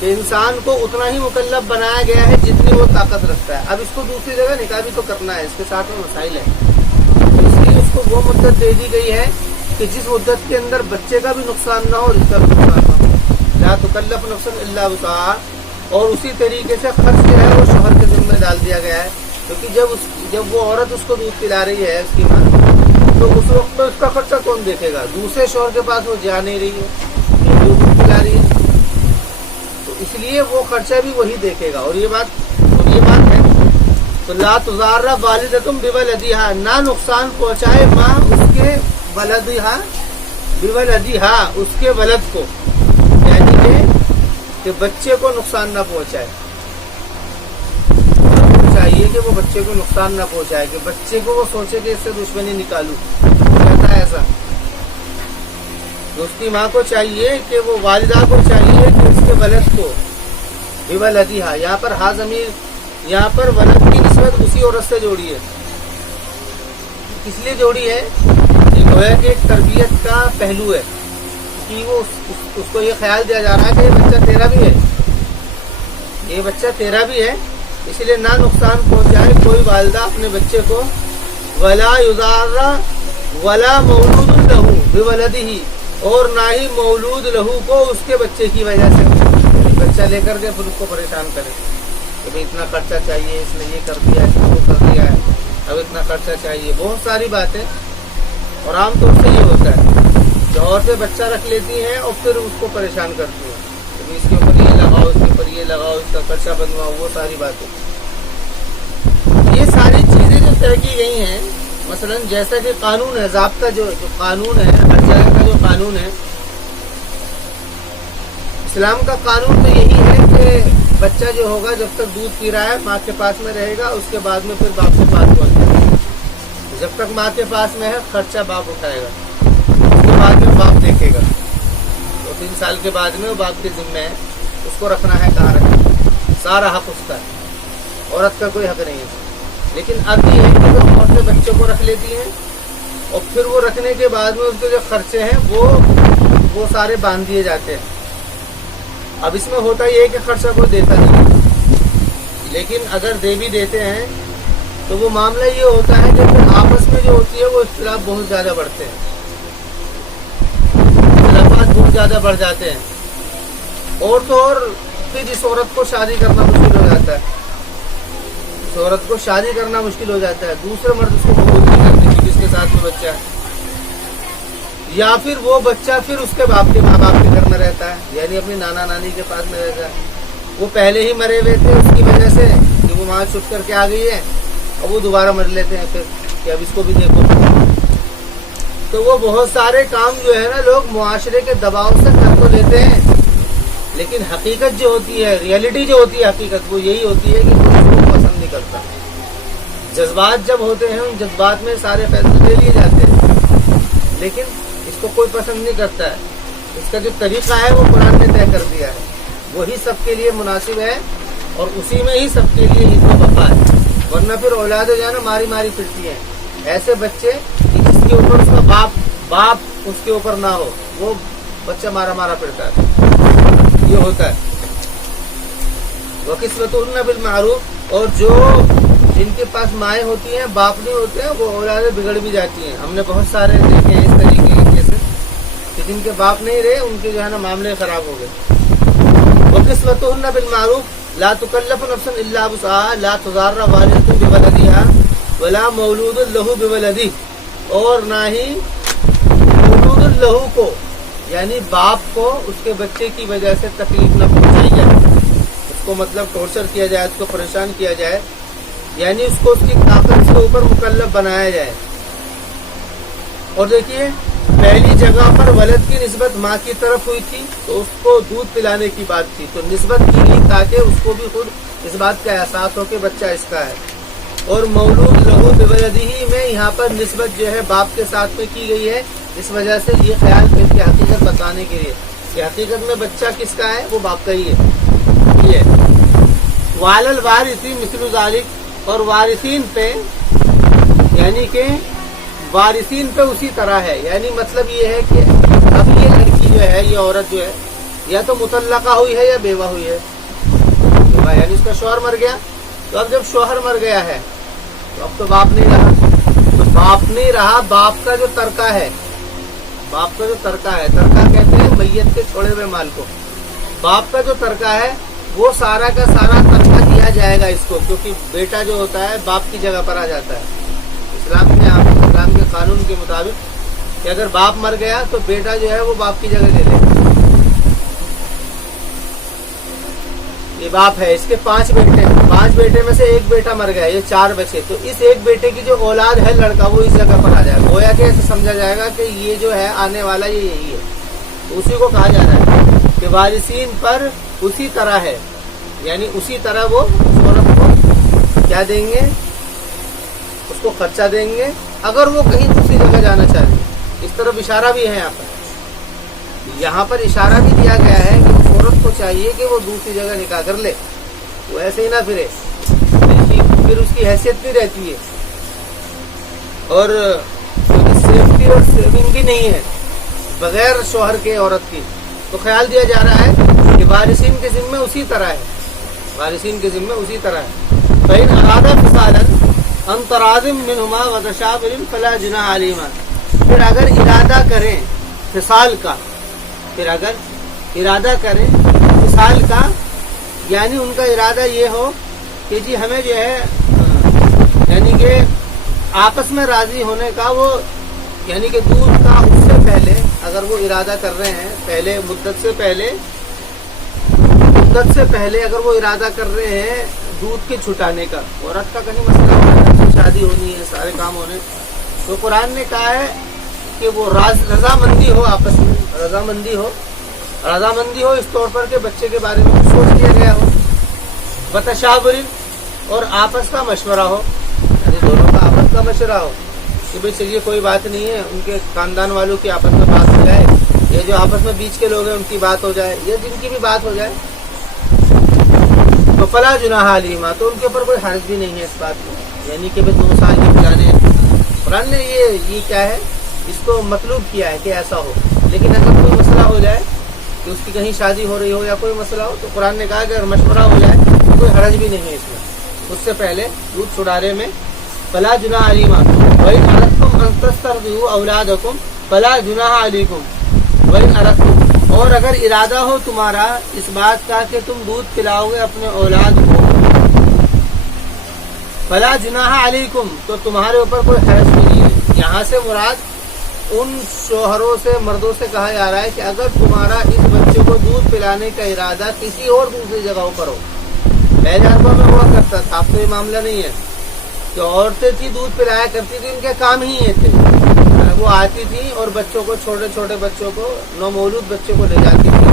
کہ انسان کو اتنا ہی مکلف بنایا گیا ہے جتنی وہ طاقت رکھتا ہے۔ اب اس کو دوسری جگہ نکاح بھی تو کرنا ہے، اس کے ساتھ میں مسائل ہیں، اس لیے اس کو وہ مدت دے دی گئی ہے کہ جس مدت کے اندر بچے کا بھی نقصان نہ ہو اور اس کا بھی نقصان نہ ہو، لا تکلف نفس الا وسعها، اور اسی طریقے سے خرچ جو ہے وہ شوہر کے ذمہ ڈال دیا گیا ہے، کیونکہ جب وہ عورت اس کو دودھ پلا رہی ہے اس کی ماں، تو اس وقت اس کا خرچہ کون دیکھے گا؟ دوسرے شوہر کے پاس وہ جا نہیں رہی ہے، یہ دودھ پلا رہی ہے، تو اس لیے وہ خرچہ بھی وہی دیکھے گا، اور یہ بات ہے تو لا تضار والدتم بولدہا، نہ نقصان پہنچائے ماں اس کے ولدہا، بولدہا، اس کے ولد کو، یعنی کہ بچے کو نقصان نہ پہنچائے، چاہیے کہ وہ بچے کو نقصان نہ پہنچائے، کہ بچے کو وہ سوچے کہ اس سے دشمنی نکالوں، کہتا ہے ایسا، تو اس کی ماں کو چاہیے کہ وہ والدہ کو چاہیے کہ اس کے ولد کو، بولدہا، یہاں پر ہا ضمیر، یہاں پر ولد کی نسبت اسی عورت سے جوڑی ہے، کس لیے جوڑی ہے؟ یہ گویا کہ ایک تربیت کا پہلو ہے کہ وہ اس کو یہ خیال دیا جا رہا ہے کہ یہ بچہ تیرا بھی ہے، یہ بچہ تیرا بھی ہے، اس لیے نہ نقصان پہنچائے کوئی والدہ اپنے بچے کو، ولا یضار ولا مولود لہو بولدہ، اور نہ ہی مولود لہو کو اس کے بچے کی وجہ سے بچہ لے کر کے پھر اس کو پریشان کرے کہ بھائی اتنا خرچہ چاہیے، اس نے یہ کر دیا ہے، وہ کر دیا ہے، اب اتنا خرچہ چاہیے، بہت ساری باتیں، اور عام طور سے یہ ہوتا ہے کہ عورتیں بچہ رکھ لیتی ہیں اور پھر اس کو پریشان کرتی ہیں، اس کے اوپر یہ لگاؤ، اس کے اوپر یہ لگاؤ، اس کا خرچہ بنواؤ، وہ ساری باتیں، یہ ساری چیزیں جو طے کی گئی ہیں، مثلا جیسا کہ قانون ہے، ضابطہ جو قانون ہے، ہر جگہ کا جو قانون ہے، اسلام کا قانون تو یہی ہے کہ بچہ جو ہوگا جب تک دودھ پی رہا ہے ماں کے پاس میں رہے گا، اس کے بعد میں پھر باپ کے پاس پہنچ جائے گا، جب تک ماں کے پاس میں ہے خرچہ باپ اٹھائے گا، اس کے بعد میں باپ دیکھے گا، 2-3 سال کے بعد میں وہ باپ کے ذمہ ہے، اس کو رکھنا ہے کہاں رکھنا، سارا حق اس کا ہے، عورت کا کوئی حق نہیں ہے۔ لیکن اب یہ ہے کہ جو عورتیں بچوں کو رکھ لیتی ہیں اور پھر وہ رکھنے کے بعد میں اس کے جو خرچے ہیں وہ سارے باندھ دیے جاتے ہیں۔ اب اس میں ہوتا یہ ہے کہ خرچہ کوئی دیتا نہیں، لیکن اگر دے بھی دیتے ہیں تو وہ معاملہ یہ ہوتا ہے کہ پھر آپس میں جو ہوتی ہے وہ اختلاف بہت زیادہ بڑھتے ہیں، اختلافات بہت زیادہ بڑھ جاتے ہیں، اور تو اور پھر اس عورت کو شادی کرنا مشکل ہو جاتا ہے، اس عورت کو شادی کرنا مشکل ہو جاتا ہے، دوسرے مرد اس کو قبول نہیں کرتے کہ جس کے ساتھ میں بچہ ہے، یا پھر وہ بچہ پھر اس کے باپ کے ماں باپ کے گھر میں رہتا ہے، یعنی اپنی نانا نانی کے پاس میں رہتا ہے، وہ پہلے ہی مرے ہوئے تھے اس کی وجہ سے کہ وہ ماں چھٹ کر کے آ گئی ہے، اور وہ دوبارہ مر لیتے ہیں پھر کہ اب اس کو بھی دیکھو، تو وہ بہت سارے کام جو ہے نا لوگ معاشرے کے دباؤ سے کر تو لیتے ہیں، لیکن حقیقت جو ہوتی ہے، ریئلٹی جو ہوتی ہے، حقیقت وہ یہی ہوتی ہے کہ کوئی اس کو پسند نہیں کرتا، جذبات جب ہوتے ہیں ان جذبات میں سارے فیصلے لے لیے جاتے ہیں، لیکن اس کو کوئی پسند نہیں کرتا ہے، اس کا جو طریقہ ہے وہ قرآن نے طے کر دیا ہے، وہی سب کے لیے مناسب ہے اور اسی میں ہی سب کے لیے عزت و بقا ہے، ورنہ پھر اولاد جو ہے نا ماری ماری پھرتی ہیں، ایسے بچے کہ جس کے اوپر اس کا باپ اس کے اوپر نہ ہو، وہ بچہ مارا مارا پھرتا ہے، یہ ہوتا ہے۔ وقسمتہن بالمعروف، اور جو جن کے پاس مائیں ہوتی ہیں باپ نہیں ہوتے ہیں وہ اولادیں بگڑ بھی جاتی ہیں، ہم نے بہت سارے دیکھے ہیں اس طریقے کے کیسز کہ جن کے باپ نہیں رہے ان کے جو ہے نا معاملے خراب ہو گئے۔ وقسمتہن بالمعروف لا تکلف نفس الا وسعها لا تضار والدة بولدها ولا مولود له بولده، اور نہ ہی مولود لہو کو یعنی باپ کو اس کے بچے کی وجہ سے تکلیف نہ پہنچائی جائے، اس کو مطلب ٹارچر کیا جائے، اس کو پریشان کیا جائے، یعنی اس کو اس کی طاقت کے اوپر مکلف بنایا جائے۔ اور دیکھیے پہلی جگہ پر ولد کی نسبت ماں کی طرف ہوئی تھی تو اس کو دودھ پلانے کی بات تھی، تو نسبت کی گئی تاکہ اس کو بھی خود اس بات کا احساس ہو کہ بچہ اس کا ہے۔ اور مولود لہو بولدہ میں یہاں پر نسبت جو ہے باپ کے ساتھ میں کی گئی ہے، اس وجہ سے یہ خیال پھر کی حقیقت بتانے کے لیے کہ حقیقت میں بچہ کس کا ہے، وہ باپ کا ہی ہے۔ یہ وعلی الوارث مثل ذالک، اور وارثین پہ یعنی کہ وارثین پہ اسی طرح ہے، یعنی مطلب یہ ہے کہ اب یہ لڑکی جو ہے، یہ عورت جو ہے یا تو مطلقہ ہوئی ہے یا بیوہ ہوئی ہے، بیوہ یعنی اس کا شوہر مر گیا، تو اب جب شوہر مر گیا ہے تو اب تو باپ نہیں رہا، تو باپ نہیں رہا، باپ کا جو ترکہ ہے، باپ کا جو ترکہ ہے، ترکہ کہتے ہیں میت کے چھوڑے ہوئے مال کو، باپ کا جو ترکہ ہے وہ سارا کا سارا ترکہ دیا جائے گا اس کو، کیونکہ بیٹا جو ہوتا ہے باپ کی جگہ پر آ جاتا ہے اسلام میں، اسلام کے قانون کے مطابق کہ اگر باپ مر گیا تو بیٹا جو ہے وہ باپ کی جگہ لے لے گا۔ یہ باپ ہے، اس کے 5 بیٹے ہیں، 5 بیٹے میں سے ایک بیٹا مر گیا، یہ 4 بچے، تو اس ایک بیٹے کی جو اولاد ہے لڑکا وہ اس جگہ پر آ جائے گا، گویا کہ ایسے سمجھا جائے گا کہ یہ جو ہے آنے والا یہ یہی ہے، تو اسی کو کہا جا رہا ہے کہ وارثین پر اسی طرح ہے، یعنی اسی طرح وہ عورت کو کیا دیں گے، اس کو خرچہ دیں گے اگر وہ کہیں دوسری جگہ جانا چاہے۔ اس طرف اشارہ بھی ہے، یہاں پر اشارہ بھی دیا گیا ہے کہ اس عورت کو چاہیے کہ وہ دوسری جگہ نکاح کر لے، وہ ایسے ہی نہ پھرے، پھر اس کی حیثیت بھی رہتی ہے اور سیفٹی اور سیونگ بھی نہیں ہے بغیر شوہر کے عورت کی، تو خیال دیا جا رہا ہے کہ وارثین کے ذمہ اسی طرح ہے، وارثین کے ذمہ اسی طرح ہے۔ فَإِنْ أَرَادَا فِصَالًا عَنْ تَرَاضٍ مِّنْهُمَا وَتَشَاوُرٍ فَلَا جُنَاحَ عَلَيْهِمَا، پھر اگر ارادہ کریں فصال کا، پھر اگر ارادہ کریں فصال کا، یعنی ان کا ارادہ یہ ہو کہ جی ہمیں جو ہے یعنی کہ آپس میں راضی ہونے کا، وہ یعنی کہ دودھ کا اس سے پہلے اگر وہ ارادہ کر رہے ہیں، پہلے مدت سے پہلے اگر وہ ارادہ کر رہے ہیں دودھ کے چھٹانے کا، عورت کا کہیں مسئلہ ہونا ہے، شادی ہونی ہے، سارے کام ہونے، تو قرآن نے کہا ہے کہ وہ رضامندی ہو، آپس میں رضامندی ہو اس طور پر کہ بچے کے بارے میں سوچ لیا گیا ہو، وتشاور، اور آپس کا مشورہ ہو، یعنی دونوں کا آپس کا مشورہ ہو کہ بھائی چلیے کوئی بات نہیں ہے، ان کے خاندان والوں کی آپس میں بات ہو جائے، یہ جو آپس میں بیچ کے لوگ ہیں ان کی بات ہو جائے، یا جن کی بھی بات ہو جائے، تو فلا جناح علیہما، تو ان کے اوپر کوئی حرج بھی نہیں ہے اس بات میں، یعنی کہ 2 سال کے پرانے قرآن نے یہ کیا ہے، اس کو مطلوب کیا ہے کہ ایسا ہو، لیکن اگر کوئی مسئلہ ہو جائے کہ اس کی کہیں شادی ہو رہی ہو یا کوئی مسئلہ ہو، تو قرآن نے کہا کہ اگر مشورہ ہو جائے تو کوئی حرج بھی نہیں ہے اس میں، اس سے پہلے دودھ چھڑانے میں فلا جناح علیہما، وَإِنْ أَرَدْتُمْ أَنْ تَسْتَرْضِعُوا أَوْلَادَكُمْ فَلَا جُنَاحَ عَلَيْكُمْ وَإِنْ أَرَدْتُمْ، اور اگر ارادہ ہو تمہارا اس بات کا کہ تم دودھ پلاؤ گے اپنے اولاد کو، فلا جناح علیکم، تو تمہارے اوپر کوئی حرج نہیں ہے۔ یہاں سے مراد ان شوہروں سے، مردوں سے کہا جا رہا ہے کہ اگر تمہارا اس بچے کو دودھ پلانے کا ارادہ کسی اور دوسری جگہوں پر ہو، پہلے عربوں میں ہوا کرتا تھا، اب تو یہ معاملہ نہیں ہے کہ عورتیں تھی دودھ پلایا کرتی تھی، ان کے کام ہی یہ تھے، وہ آتی تھی اور بچوں کو، چھوٹے چھوٹے بچوں کو، نومولود بچے کو لے جاتی تھی،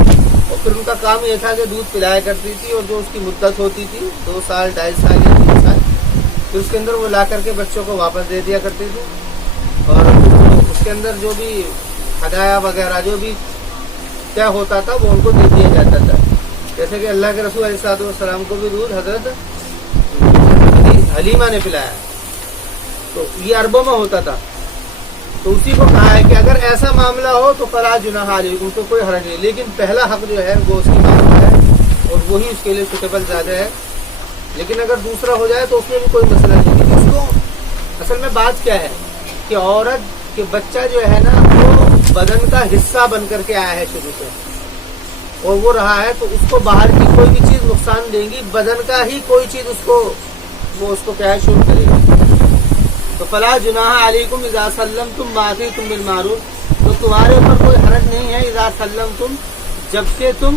اور پھر ان کا کام یہ تھا کہ دودھ پلایا کرتی تھی، اور جو اس کی مدت ہوتی تھی 2 سال 2.5 سال یا 3 سال، پھر اس کے اندر وہ لا کر کے بچوں کو واپس دے دیا کرتی تھی، اور اس کے اندر جو بھی ہدایہ وغیرہ جو بھی کیا ہوتا تھا وہ ان کو دے دیا جاتا تھا، جیسے کہ اللہ کے رسول علیہ السلام کو بھی دودھ حضرت حلیمہ نے پلایا، تو یہ عربوں میں ہوتا تھا، تو اسی کو کہا ہے کہ اگر ایسا معاملہ ہو تو فلا جناح علیکم، تو کوئی حرج نہیں، لیکن پہلا حق جو ہے وہ اس کی ماں کا ہے اور وہی اس کے لیے سوٹیبل زیادہ ہے، لیکن اگر دوسرا ہو جائے تو اس میں بھی کوئی مسئلہ نہیں، کیونکہ اس کو اصل میں بات کیا ہے کہ عورت کہ بچہ جو ہے نا وہ بدن کا حصہ بن کر کے آیا ہے شروع سے، اور وہ رہا ہے، تو اس کو باہر کی کوئی بھی چیز نقصان دیں گی، بدن کا ہی کوئی چیز اس کو کیا ہے شروع کرے گی، تو فلا جناح علیکم اذا سلمتم ما آتیتم بالمعروف، تو تمہارے اوپر کوئی حرج نہیں ہے اذا سلمتم، جبکہ تم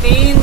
3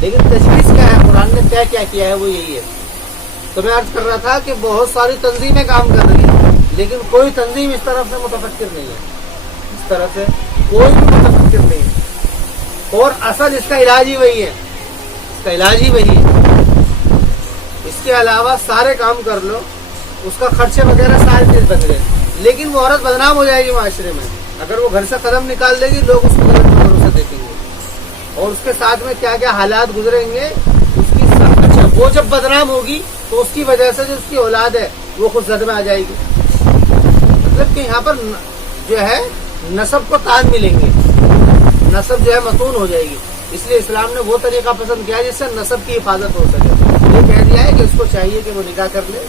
لیکن تجویز کیا ہے، قرآن نے طے کیا کیا ہے وہ یہی ہے. تو میں عرض کر رہا تھا کہ بہت ساری تنظیمیں کام کر رہی ہیں، لیکن کوئی تنظیم اس طرف سے متفکر نہیں ہے، اس طرح سے کوئی بھی متفکر نہیں ہے. اور اصل اس کا علاج ہی وہی ہے، اس کا علاج ہی وہی ہے. اس کے علاوہ سارے کام کر لو، اس کا خرچے وغیرہ ساری چیز بچ گئے، لیکن وہ عورت بدنام ہو جائے گی معاشرے میں. اگر وہ گھر سے قدم نکال دے گی، لوگ اس کو غلط نظروں سے دیکھیں گے، اور اس کے ساتھ میں کیا کیا حالات گزریں گے اس کی. اچھا، وہ جب بدنام ہوگی تو اس کی وجہ سے جو اس کی اولاد ہے وہ خود زد میں آ جائے گی. مطلب کہ یہاں پر جو ہے نسب کو تان ملیں گے، نسب جو ہے متون ہو جائے گی. اس لیے اسلام نے وہ طریقہ پسند کیا جس سے نسب کی حفاظت ہو سکے. یہ کہہ دیا ہے کہ اس کو چاہیے کہ وہ نکاح کر لے.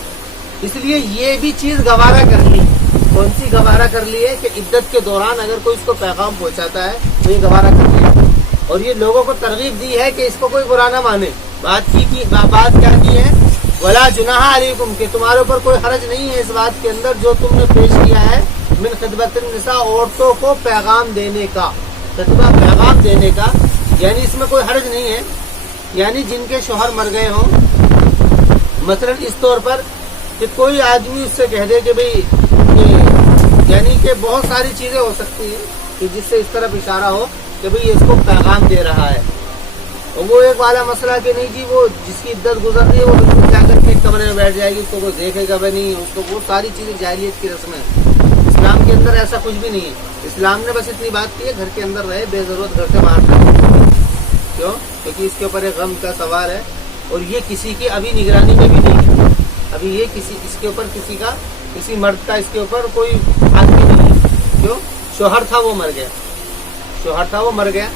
اس لیے یہ بھی چیز گوارا کر لی. کون سی گوارا کر لی ہے کہ عدت کے دوران اگر کوئی اس کو پیغام پہنچاتا ہے تو یہ گوارا کر لیا. اور یہ لوگوں کو ترغیب دی ہے کہ اس کو کوئی برا نہ مانے. بات کیا کی ہے، ولا جناح علیکم، کہ تمہارے اوپر کوئی حرج نہیں ہے اس بات کے اندر جو تم نے پیش کیا ہے، من خطبۃ النساء، عورتوں کو پیغام دینے کا. خطبہ پیغام دینے کا یعنی اس میں کوئی حرج نہیں ہے. یعنی جن کے شوہر مر گئے ہوں، مثلا اس طور پر کہ کوئی آدمی اس سے کہہ دے کہ بھئی یعنی کہ بہت ساری چیزیں ہو سکتی ہیں کہ جس سے اس طرف اشارہ ہو کہ بھئی اس کو پیغام دے رہا ہے. اور وہ ایک والا مسئلہ کہ نہیں جی وہ جس کی عدت گزر رہی ہے وہ بالکل جا کر کے ایک کمرے میں بیٹھ جائے گی، اس کو کوئی دیکھے گا بھی نہیں، اس کو وہ ساری چیزیں جاہلیت کی رسمیں. اسلام کے اندر ایسا کچھ بھی نہیں ہے. اسلام نے بس اتنی بات کی ہے گھر کے اندر رہے، بے ضرورت گھر سے باہر نہ رہے. کیوں؟ کیونکہ اس کے اوپر ایک غم کا سوال ہے، اور یہ کسی کی ابھی نگرانی میں بھی نہیں ہے. ابھی یہ اس کے اوپر کسی مرد کا اس کے اوپر کوئی آدمی نہیں ہے. کیوں؟ شوہر تھا وہ مر گیا.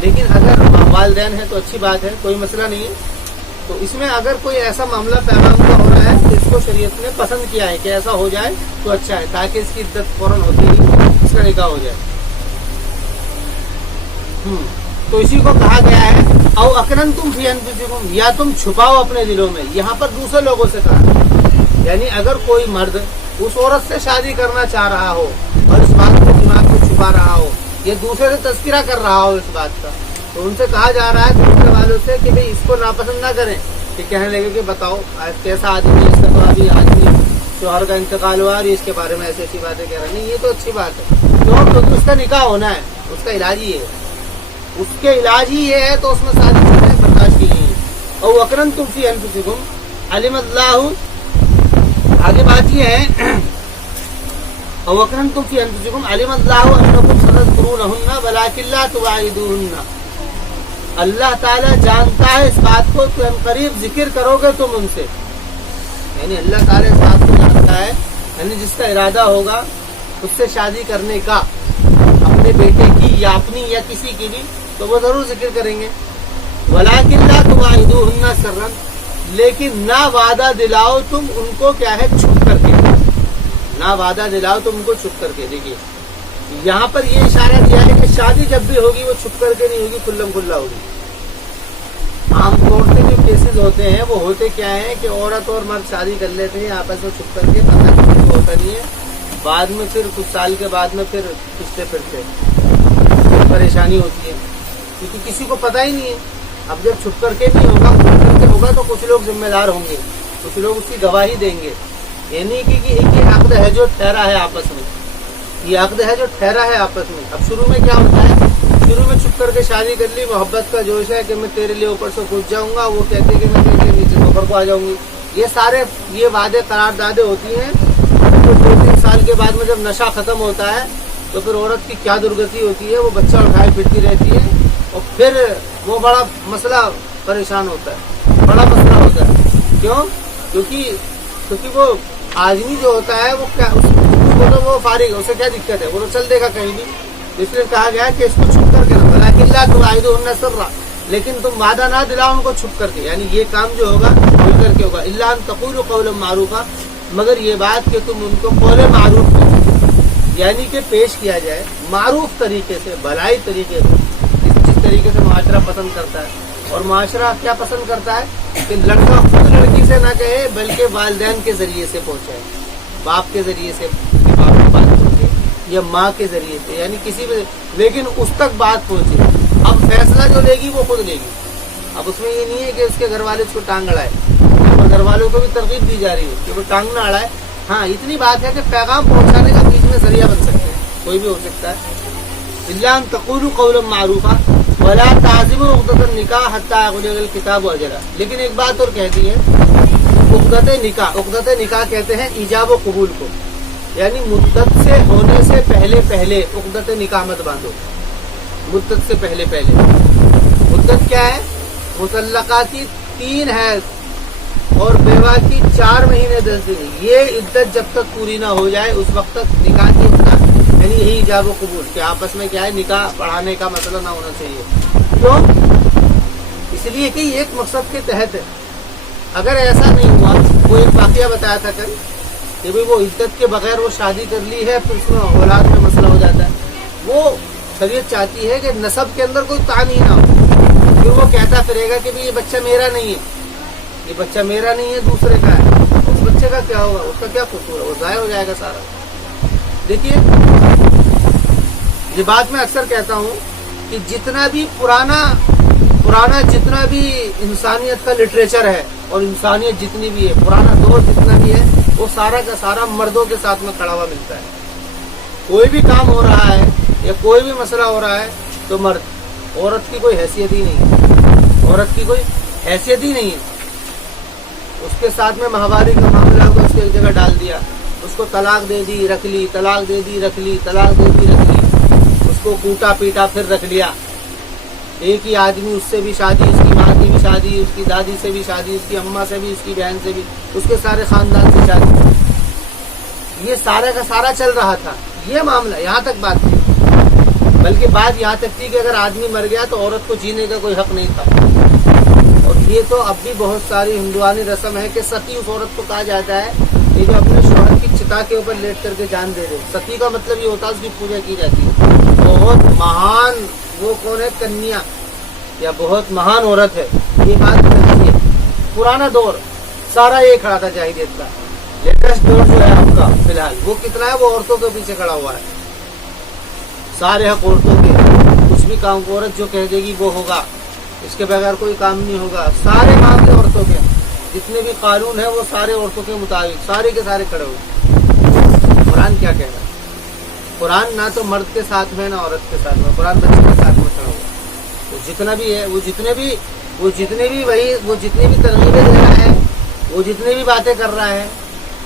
لیکن اگر والدین ہے تو اچھی بات ہے، کوئی مسئلہ نہیں ہے. تو اس میں اگر کوئی ایسا معاملہ پیغام کا ہو رہا ہے تو اس کو شریعت نے پسند کیا ہے کہ ایسا ہو جائے تو اچھا ہے، تاکہ اس کی عدت فوراً ہوتی ہی اس کا نکاح ہو جائے. تو اسی کو کہا گیا ہے او اکننتم فی انفسکم، یا تم چھپاؤ اپنے دلوں میں. یہاں پر دوسرے لوگوں سے کہا، یعنی اگر کوئی مرد اس عورت سے شادی کرنا چاہ رہا ہو اور اس بات کو دماغ میں چھپا رہا ہو، یہ دوسرے سے تذکرہ کر رہا ہو اس بات کا، تو ان سے کہا جا رہا ہے دوسرے والوں سے کہ بھئی اس کو ناپسند نہ کریں. کہ کہنے لگے کہ بتاؤ کیسا آدمی ہے، اس کا تو ابھی آدمی شوہر کا انتقال ہوا اور اس کے بارے میں ایسی ایسی باتیں کہہ رہے. نہیں، یہ تو اچھی بات ہے. کیوں؟ کیونکہ اس کا نکاح ہونا ہے، اس کا علاج ہی ہے، اس کے علاج ہی ہے، تو اس میں ساری چیزیں برداشت کی گئی ہیں. او اکننتم فی انفسکم علم اللہ، آگے بات یہ ہے او اکننتم فی انفسکم علم اللہ انکم ستذکرونہن ولکن لا تواعدوہن. اللہ تعالیٰ جانتا ہے اس بات کو کہ ہم قریب ذکر کرو گے تم ان سے. یعنی اللہ تعالیٰ اس بات کو جانتا ہے، یعنی جس کا ارادہ ہوگا اس سے شادی کرنے کا، اپنے بیٹے کی یا اپنی یا کسی کی بھی، تو وہ ضرور ذکر کریں گے. وَلَٰكِن لَا تُوَاعِدُوهُنَّ سِرًّا، لیکن نہ وعدہ دلاؤ تم ان کو کیا ہے چھپ کر کے، نہ وعدہ دلاؤ تم ان کو چھپ کر کے. دیکھیے یہاں پر یہ اشارہ دیا ہے کہ شادی جب بھی ہوگی وہ چھپ کر کے نہیں ہوگی، کھلم کھلا ہوگی. عام طور سے جو کیسز ہوتے ہیں وہ ہوتے کیا ہیں کہ عورت اور مرد شادی کر لیتے ہیں آپس میں چھپ کر کے، پتہ کسی کو ہوتا نہیں ہے، بعد میں پھر کچھ سال کے بعد میں پھر پھرتے پریشانی ہوتی ہے کیونکہ کسی کو پتہ ہی نہیں ہے. اب جب چھپ کر کے نہیں ہوگا، کھل کر کے ہوگا تو کچھ لوگ ذمہ دار ہوں گے، کچھ لوگ اس کی گواہی دیں گے. یعنی کہ ایک یہ عقد ہے جو ٹھہرا ہے آپس میں، یہ عقد ہے جو ٹھہرا ہے آپس میں. اب شروع میں کیا ہوتا ہے، شروع میں چھپ کر کے شادی کر لی، محبت کا جوش ہے کہ میں تیرے لیے اوپر سے کود جاؤں گا، وہ کہتے ہیں کہ میں تیرے لیے نیچے اوپر کو آ جاؤں گی. یہ سارے یہ وعدے قراردادیں ہوتی ہیں. تو 2-3 سال کے بعد میں جب نشہ ختم ہوتا ہے تو پھر عورت کی کیا درگتی ہوتی ہے، وہ بچہ اٹھائے پھرتی رہتی ہے، اور پھر وہ بڑا مسئلہ پریشان ہوتا ہے، بڑا مسئلہ ہوتا ہے. کیوں؟ کیونکہ وہ آدمی جو ہوتا ہے وہ کیا، اس کو تو وہ فارغ ہے، اسے کیا دقت ہے، وہ تو چل دے گا کہیں بھی. اس لیے کہا گیا کہ اس کو چھپ کر کے رکھو، لیکن لا تواعدوہن سرا، لیکن تم وعدہ نہ دلاؤ ان کو چھپ کر کے. یعنی یہ کام جو ہوگا کھل کر کے ہوگا. الا ان تقولوا قولا معروفا، مگر یہ بات کہ تم ان کو قول معروف میں، یعنی کہ پیش کیا جائے معروف طریقے سے، بھلائی طریقے سے، جس طریقے سے معاشرہ پسند کرتا ہے. اور معاشرہ کیا پسند کرتا ہے کہ لڑکا خود لڑکی سے نہ کہے بلکہ والدین کے ذریعے سے پہنچائے، باپ کے ذریعے سے باپ کی بات پہنچے یا ماں کے ذریعے سے، یعنی کسی بھی، لیکن اس تک بات پہنچے. اب فیصلہ جو لے گی وہ خود لے گی. اب اس میں یہ نہیں ہے کہ اس کے گھر والے اس کو ٹانگ اڑائے، گھر والوں کو بھی ترغیب دی جا رہی ہے کہ وہ ٹانگ نہ اڑائے. ہاں اتنی بات ہے کہ پیغام پہنچانے کا بیچ میں ذریعہ بن سکتے ہیں، کوئی بھی ہو سکتا ہے. الا ان تقولوا قولا معروفا ولا تعزموا عقدۃ النکاح حتى يبلغ الكتاب اجلہ. لیکن ایک بات اور کہتی ہے، عقدۃ نکاح کہتے ہیں ایجاب و قبول کو، یعنی مدت سے ہونے سے پہلے پہلے عقدۃ نکاح مت باندھو. مدت سے پہلے پہلے مدت کیا ہے؟ مطلقہ کی 3 حیض اور بیوہ کی 4 مہینے 10 دن. یہ عدت جب تک پوری نہ ہو جائے اس وقت تک نکاح کی یعنی یہی ایجاب و قبول کہ آپس میں کیا ہے، نکاح پڑھانے کا مسئلہ نہ ہونا چاہیے. کیوں؟ اس لیے کہ یہ ایک مقصد کے تحت ہے. اگر ایسا نہیں ہوا، وہ ایک واقعہ بتایا تھا کل کہ بھئی وہ عدت کے بغیر وہ شادی کر لی ہے، پھر اس میں اولاد میں مسئلہ ہو جاتا ہے. وہ شریعت چاہتی ہے کہ نسب کے اندر کوئی تعین نہ ہو، پھر وہ کہتا پھرے گا کہ بھئی یہ بچہ میرا نہیں ہے، یہ بچہ میرا نہیں ہے، دوسرے کا ہے. اس بچے کا کیا ہوگا؟ اس کا کیا قصور ہے؟ وہ ضائع ہو جائے گا سارا. دیکھیے یہ بات میں اکثر کہتا ہوں کہ جتنا بھی پرانا جتنا بھی انسانیت کا لٹریچر ہے اور انسانیت جتنی بھی ہے، پرانا دور جتنا بھی ہے، وہ سارا کا سارا مردوں کے ساتھ میں کھڑا ہوا ملتا ہے. کوئی بھی کام ہو رہا ہے یا کوئی بھی مسئلہ ہو رہا ہے تو مرد، عورت کی کوئی حیثیت ہی نہیں ہے. عورت کی کوئی حیثیت ہی نہیں ہے. اس کے ساتھ میں ماہواری کا معاملہ ہوگا، اس کو ایک جگہ ڈال دیا، اس کو طلاق دے دی رکھ لی، طلاق دے دی رکھ لی، طلاق دے دی رکھ لی، اس کو کوٹا پیٹا پھر رکھ لیا. ایک ہی آدمی، اس سے بھی شادی، اس کی ماں کی بھی شادی، اس کی دادی سے بھی شادی، اس کی اماں سے بھی، اس کی بہن سے بھی، اس کے سارے خاندان سے شادی. یہ سارا کا سارا چل رہا تھا. یہ معاملہ یہاں تک بات تھی، بلکہ بات یہاں تک تھی کہ اگر آدمی مر گیا تو عورت کو جینے کا کوئی حق نہیں تھا. اور یہ تو اب بھی بہت ساری ہندوانی رسم ہے کہ ستی اس عورت کو کہا جاتا ہے یہ جو اپنے شوہر کی چتا کے اوپر لیٹ کر کے جان دے دے. ستی کا مطلب یہ ہوتا ہے اس کی پوجا کی جاتی ہے. بہت مہان، وہ کون ہے؟ کنیا، یا بہت مہان عورت ہے. یہ بات نہیں ہے. پرانا دور سارا یہ کھڑا تھا جاہلیت کا. لیٹسٹ دور جو ہے آپ کا فی الحال وہ کتنا ہے؟ وہ عورتوں کے پیچھے کھڑا ہوا ہے. سارے حق عورتوں کے، کچھ بھی کام عورت جو کہہ دے گی وہ ہوگا، اس کے بغیر کوئی کام نہیں ہوگا. سارے معاملے عورتوں کے، جتنے بھی قانون ہیں وہ سارے عورتوں کے مطابق، سارے کے سارے کھڑے ہوئے. قرآن کیا کہہ رہا ہے؟ قرآن نہ تو مرد کے ساتھ میں نہ عورت کے ساتھ میں، قرآن بچے کے ساتھ میں کھڑا ہوا. وہ جتنا بھی ہے، وہ جتنے بھی ترغیبیں دے رہا ہے، وہ جتنے بھی باتیں کر رہا ہے،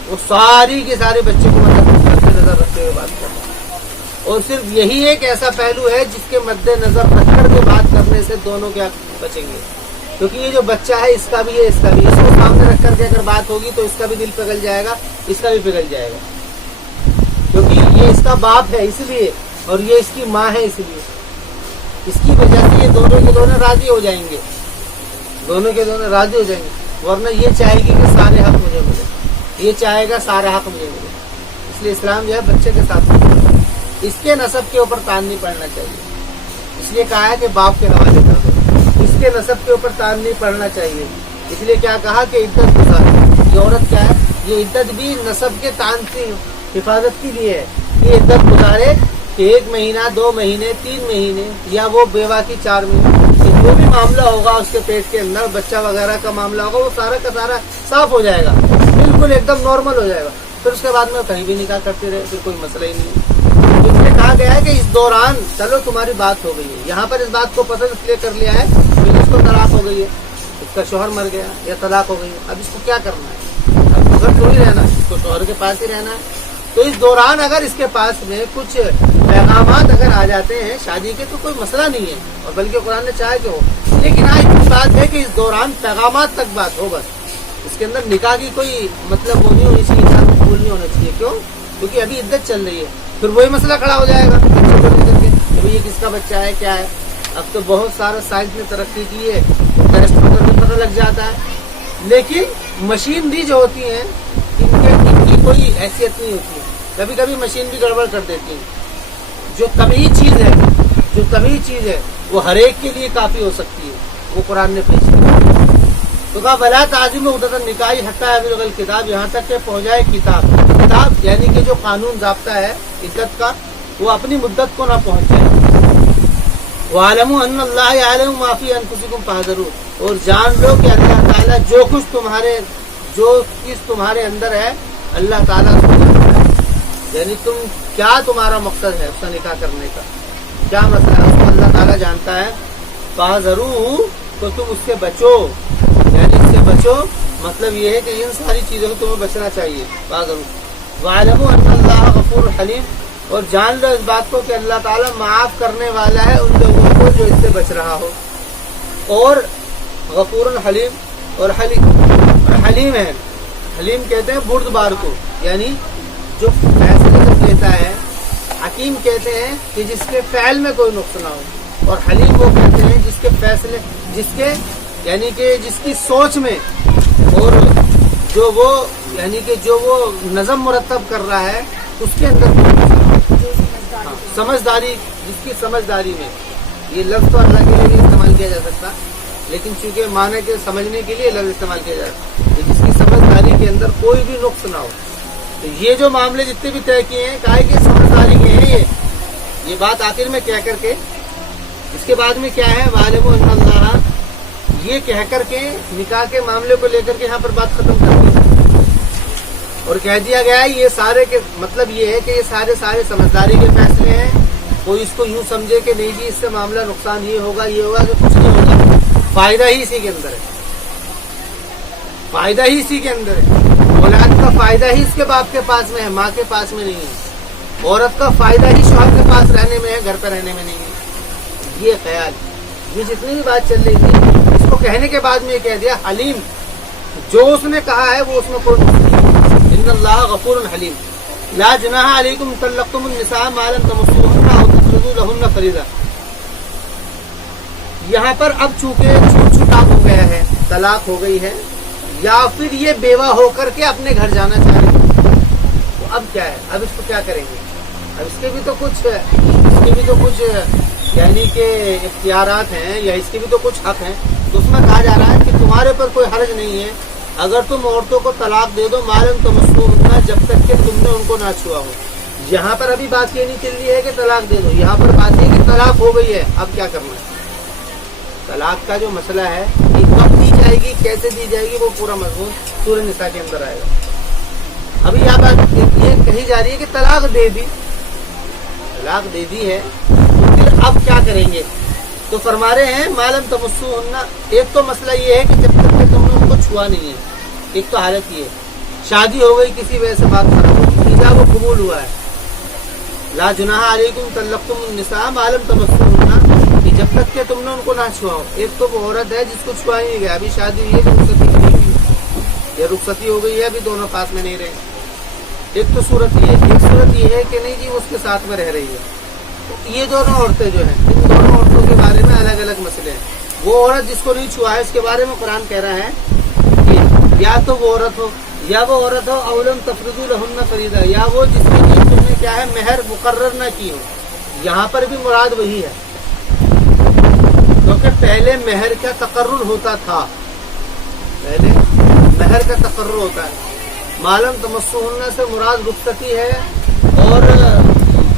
وہ ساری کے سارے بچے کو مد نظر رکھتے ہوئے بات کر رہا ہے. اور صرف یہی ایک ایسا پہلو ہے جس کے مد نظر رکھ کر کے بات کرنے سے دونوں کیا بچیں گے. کیونکہ یہ جو بچہ ہے اس کا بھی ہے، اس کا بھی، اس کو سامنے رکھ کر کے اگر بات ہوگی تو اس کا بھی دل پگھل جائے گا، اس کا بھی پگھل جائے گا. کیونکہ یہ اس کا باپ ہے اس لیے، اور یہ اس کی ماں ہے اس لیے. اس کی وجہ سے یہ دونوں کے دونوں راضی ہو جائیں گے، دونوں کے دونوں راضی ہو جائیں گے. ورنہ یہ چاہے گی کہ سارے حق مجھے ملے، یہ چاہے گا سارا حق مجھے ملے. اس لیے اسلام جو ہے بچے کے ساتھ اس کے نسب کے اوپر تان نہیں پڑنا چاہیے. اس لیے کہا ہے کہ باپ کے حوالے کر دو. اس کے نسب کے اوپر تان نہیں پڑنا چاہیے. اس لیے کیا کہا کہ عدت گزارے. یہ عورت کیا ہے؟ یہ عدت بھی نسب کے تان کی حفاظت کے لیے ہے. یہ عدت گزارے کہ 1 مہینہ 2 مہینے 3 مہینے یا وہ بیوہ کی 4 مہینے، جو بھی معاملہ ہوگا اس کے پیٹ کے اندر بچہ وغیرہ کا معاملہ ہوگا، وہ سارا کا سارا صاف ہو جائے گا، بالکل ایک دم نارمل ہو جائے گا. پھر اس کے بعد میں کہیں بھی نکاح کرتے رہے، پھر کوئی مسئلہ ہی نہیں. اس لیے کہا گیا ہے کہ اس دوران چلو تمہاری بات ہو گئی ہے، یہاں پر اس بات کو پسند اس لیے کر لیا ہے کہ اس کو طلاق ہو گئی ہے، اس کا شوہر مر گیا یا طلاق ہو گئی ہے. اب اس کو کیا کرنا ہے؟ اب گھر تھوڑی رہنا ہے، اس کو شوہر کے پاس ہی رہنا ہے. تو اس دوران اگر اس کے پاس میں کچھ پیغامات اگر آ جاتے ہیں شادی کے تو کوئی مسئلہ نہیں ہے، اور بلکہ قرآن نے چاہا کہ ہو. لیکن آج کی بات ہے کہ اس دوران پیغامات تک بات ہو بس. اس کے اندر نکاح کی کوئی مطلب وہ نہیں ہونی چاہیے، انسان کو قبول نہیں ہونا چاہیے. کیوں؟ کیونکہ ابھی عدت چل رہی ہے. پھر وہی مسئلہ کھڑا ہو جائے گا کہ یہ کس کا بچہ ہے، کیا ہے. اب تو بہت سارا سائنس نے ترقی کی ہے، ٹیسٹ پتہ لگ جاتا ہے. لیکن مشینری جو ہوتی ہیں ان کی کوئی حیثیت نہیں ہوتی ہے. کبھی کبھی مشین بھی گڑبڑ کر دیتی ہے. جو طبیعی چیز ہے وہ ہر ایک کے لیے کافی ہو سکتی ہے، وہ قرآن نے پیش کیا. تو کہا ولا تعزموا عقدۃ النکاح حتی یبلغ الکتاب، یہاں تک کہ پہنچ جائے کتاب یعنی کہ جو قانون ضابطہ ہے عدت کا وہ اپنی مدت کو نہ پہنچ جائے. وَعَلَمُوا أَنَّ اللَّهَ يَعْلَمُ مَا فِي أَنفُسِكُمْ فَاحْذَرُوا، اور جان لو کہ اللہ تعالیٰ جو کچھ تمہارے اندر ہے اللہ تعالیٰ اس کو جانتا ہے. یعنی کیا تمہارا مقصد ہے اس کا نکاح کرنے کا، کیا مسئلہ ہے، اس کو اللہ تعالیٰ جانتا ہے. فَاحْذَرُوا، تو تم اس سے بچو، یعنی اس سے بچو مطلب یہ ہے کہ ان ساری چیزوں سے تمہیں بچنا چاہیے. فَاحْذَرُوا وَاعْلَمُوا أَنَّ اللَّهَ غَفُورٌ حَلِيمٌ، اور جان لو اس بات کو کہ اللہ تعالیٰ معاف کرنے والا ہے ان لوگوں کو جو اس سے بچ رہا ہو. اور غفور حلیم، اور حلیم ہے، حلیم کہتے ہیں بردبار کو، یعنی جو فیصلے جب لیتا ہے. حکیم کہتے ہیں کہ جس کے فعل میں کوئی نقص نہ ہو، اور حلیم وہ کہتے ہیں جس کے فیصلے یعنی کہ جس کی سوچ میں اور جو وہ نظم مرتب کر رہا ہے اس کے اندر سمجھداری، جس کی سمجھداری میں، یہ لفظ تو اللہ کے لیے نہیں استعمال کیا جا سکتا لیکن چونکہ معنی کے سمجھنے کے لیے لفظ استعمال کیا جا سکتا ہے، جس کی سمجھداری کے اندر کوئی بھی نقص نہ ہو. تو یہ جو معاملے جتنے بھی طے کیے ہیں کہا ہے کہ سمجھداری کے ہیں. یہ بات آخر میں کہہ کر کے اس کے بعد میں کیا ہے وَعَلَمُوا أَنَّ اللَّهَ، یہ کہہ کر کے نکاح کے معاملے کو لے کر کے یہاں پر بات ختم کر دی اور کہہ دیا گیا ہے یہ سارے کے مطلب یہ ہے کہ یہ سارے سمجھداری کے فیصلے ہیں. کوئی اس کو یوں سمجھے کہ نہیں جی اس سے معاملہ نقصان یہ ہوگا کہ کچھ نہیں ہوگا، فائدہ ہی اسی کے اندر ہے، فائدہ ہی اسی کے اندر ہے. اولاد کا فائدہ ہی اس کے باپ کے پاس میں ہے، ماں کے پاس میں نہیں ہے. عورت کا فائدہ ہی شوہر کے پاس رہنے میں ہے، گھر پہ رہنے میں نہیں ہے. یہ خیال، یہ جتنی بھی بات چل رہی تھی اس کو کہنے کے بعد میں یہ کہہ دیا حلیم، جو اس نے کہا ہے وہ اس میں کوئی نقص نہیں. ان اللہ غفور حلیم. لا جناح علیکم طلقتم النساء ما لم تمسوهن او تفرضوا لهن فریضہ. یہاں پر اب چونکہ چھوٹا ہو گیا ہے، طلاق ہو گئی ہے، یا پھر یہ بیوہ ہو کر کے اپنے گھر جانا چاہ رہے ہیں، تو اب کیا ہے، اب اس کو کیا کریں گے؟ اب اس کے بھی تو کچھ یعنی کہ اختیارات ہیں یا اس کے بھی تو کچھ حق ہیں. تو اس میں کہا جا رہا ہے کہ تمہارے اوپر کوئی حرج نہیں ہے اگر تم عورتوں کو طلاق دے دو معلوم تمسوهن، جب تک کہ تم نے ان کو نہ چھوا ہو. یہاں پر ابھی بات یہ نہیں چل رہی ہے کہ طلاق دے دو، یہاں پر بات یہ کہ طلاق ہو گئی ہے، اب کیا کرنا ہے. طلاق کا جو مسئلہ ہے کہ کب دی جائے گی، کیسے دی جائے گی، وہ پورا مضمون سورہ نساء کے اندر آئے گا. ابھی یہاں بات یہ کہی جا رہی ہے کہ طلاق دے دی ہے، پھر اب کیا کریں گے؟ تو فرما رہے ہیں معلوم تمسوهن. ایک تو مسئلہ یہ ہے کہ جب تک کہ تم نے ان کو چھوا نہیں ہے، ایک تو حالت یہ ہے شادی ہو گئی کسی وجہ سے بات ختم ہو گئی، ایجاب و قبول ہوا ہے. لا جناح علیکم طلقتم النساء ما لم تمسوهن، کہ جب تک کہ تم نے ان کو نہ چھواؤ. ایک تو وہ عورت ہے جس کو چھوا نہیں گیا، ابھی شادی ہوئی ہے کہ رخصتی نہیں ہوئی ہے، یا رخصتی ہو گئی ہے ابھی دونوں پاس میں نہیں رہے. ایک تو صورت یہ ہے، ایک صورت یہ ہے کہ نہیں جی اس کے ساتھ میں رہ رہی ہے. یہ دونوں عورتیں جو ہیں ان دونوں عورتوں کے بارے میں الگ الگ مسئلے ہیں. وہ عورت جس کو نہیں چھوا ہے اس کے بارے میں قرآن کہہ رہا ہے کہ یا تو وہ عورت ہو اولم تفرضوا لهن فریضہ، یا وہ جس کے لیے تم نے کیا ہے مہر مقرر نہ کی ہو. یہاں پر بھی مراد وہی ہے کیونکہ پہلے مہر کا تقرر ہوتا تھا، معلوم تمسوهن سے مراد رخصتی ہے، اور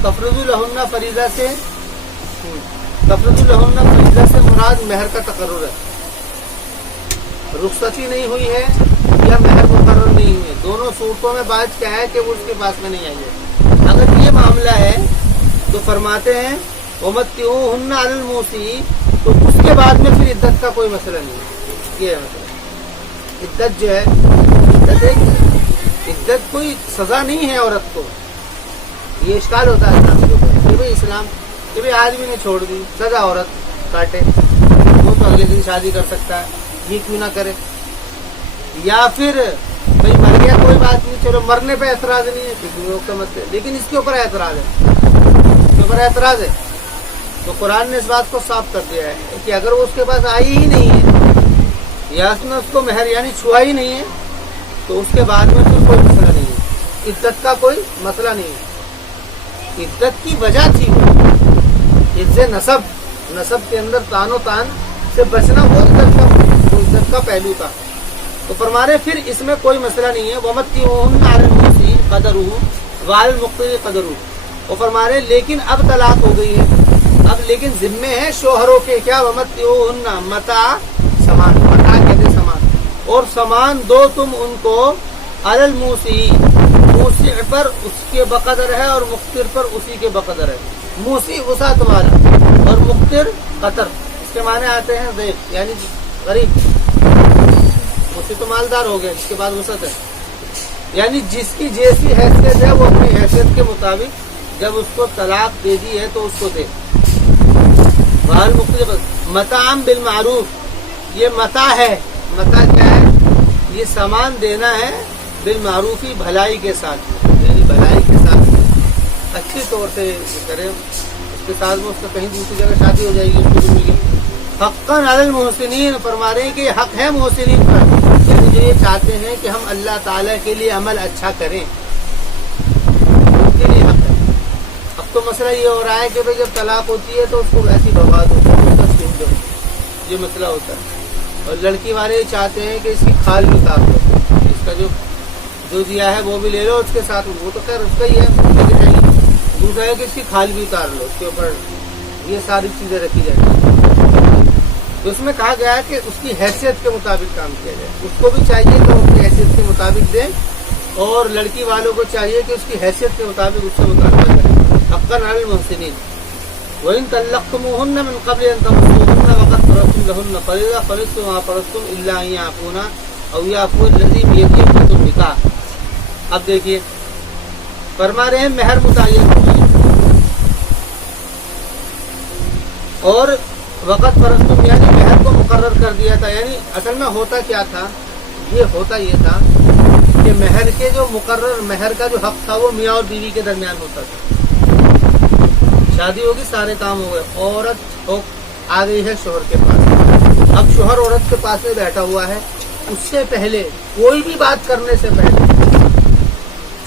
تفرضوا لهن فریضہ سے مراد مہر کا تقرر ہے. رخصتی نہیں ہوئی ہے یا مہر مقرر نہیں ہوئی ہے، دونوں صورتوں میں بات کیا ہے کہ وہ اس کے پاس میں نہیں آئی ہے. اگر یہ معاملہ ہے تو فرماتے ہیں وَمَتِّعُوهُنَّ عَلَى الْمُوسِعِ، تو اس کے بعد میں پھر عدت کا کوئی مسئلہ نہیں ہے. یہ ہے مسئلہ، عدت جو ہے عدت کوئی سزا نہیں ہے عورت کو. یہ اشکال ہوتا ہے اسلام کے اوپر کہ بھائی اسلام کہ بھائی آدمی نے چھوڑ دی، سزا عورت کاٹے، وہ تو اگلے دن شادی کر سکتا ہے، یہ کیوں نہ کرے. یا پھر بھائی مر گیا کوئی بات نہیں، چلو مرنے پہ اعتراض نہیں ہے کسی لوگ سمجھتے، لیکن اس کے اوپر اعتراض ہے. تو قرآن نے اس بات کو صاف کر دیا ہے کہ اگر وہ اس کے پاس آئی ہی نہیں ہے یا اس نے اس کو مہر یعنی چھوا ہی نہیں ہے تو اس کے بعد میں پھر کوئی مسئلہ نہیں ہے، عدت کا کوئی مسئلہ نہیں ہے. عدت کی وجہ تھی نسب کے اندر تان و تان سے بچنا، وہ عدت کا پہلو تھا. تو فرما رہے پھر اس میں کوئی مسئلہ نہیں ہے. وَمَتِّعُوهُنَّ عَلَى الْمُوسِعِ قَدَرُهُ وَعَلَى الْمُقْتِرِ قَدَرُهُ. وہ فرما رہے لیکن اب طلاق ہو گئی ہے، اب لیکن ذمے ہیں شوہروں کے کیا ومتعوہن متاع سامان، متاع کہتے سامان، اور سامان دو تم ان کو علی الموسع، موسع پر اس کے بقدر ہے اور مقتر پر اسی کے بقدر ہے، موسع وسعت والا اور مقتر قطر، اس کے معنی آتے ہیں ضعیف یعنی غریب، موسع تو مالدار ہو گیا جس کے بعد وسعت ہے، یعنی جس کی جیسی حیثیت ہے وہ اپنی حیثیت کے مطابق جب اس کو طلاق دے دی ہے تو اس کو دے۔ متاعا بالمعروف، یہ متاع ہے، متاع کیا ہے؟ یہ سامان دینا ہے بالمعروفی، بھلائی کے ساتھ، یعنی بھلائی کے ساتھ اچھی طور سے کرے، اس کے ساتھ میں اس کا کہیں دوسری جگہ شادی ہو جائے گی اس کو بھی مل گئی۔ حقا علی المحسنین، فرما رہے ہیں کہ یہ حق ہے محسنین پر، یعنی جو یہ چاہتے ہیں کہ ہم اللہ تعالیٰ کے لیے عمل اچھا کریں ان کے لیے حق ہے۔ اب تو مسئلہ یہ ہو رہا ہے کہ بھئی جب طلاق ہوتی ہے تو اس کو ویسی برباد ہوتی ہے، اس کا سن دو، یہ مسئلہ ہوتا ہے، اور لڑکی والے چاہتے ہیں کہ اس کی کھال بھی اتار دو، اس کا جو دیا ہے وہ بھی لے لو، اس کے ساتھ وہ تو خیر اس کا ہی ہے، دوسرا ہے کہ اس کی کھال بھی اتار لو، اس کے اوپر یہ ساری چیزیں رکھی جائیں۔ تو اس میں کہا گیا ہے کہ اس کی حیثیت کے مطابق کام کیا جائے، اس کو بھی چاہیے کہ اپنی حیثیت کے مطابق دیں، اور لڑکی والوں کو چاہیے کہ اس کی حیثیت کے مطابق اس سے مطالبہ کریں۔ حقا علی المحسنین وَإِن طَلَّقْتُمُوهُنَّ مِن قَبْلِ أَن تَمَسُّوهُنَّ وَقَدْ فَرَضْتُمْ لَهُنَّ فَرِيضَةً فَنِصْفُ مَا فَرَضْتُمْ إِلَّا أَن يَعْفُونَ أَوْ يَعْفُوَ الَّذِي بِيَدِهِ عُقْدَةُ النِّكَاحِ۔ اب دیکھیے فرما رہے ہیں مہر متعین ہو گئی، اور وقت فرضتم یعنی مہر کو مقرر کر دیا تھا، یعنی اصل میں ہوتا کیا تھا، یہ ہوتا یہ تھا کہ مہر کے جو مقرر مہر کا جو حق تھا وہ میاں اور بیوی کے درمیان ہوتا تھا، شادی ہوگی سارے کام ہو گئے، عورت آ گئی ہے شوہر کے پاس، اب شوہر عورت کے پاس میں بیٹھا ہوا ہے، اس سے پہلے کوئی بھی بات کرنے سے پہلے،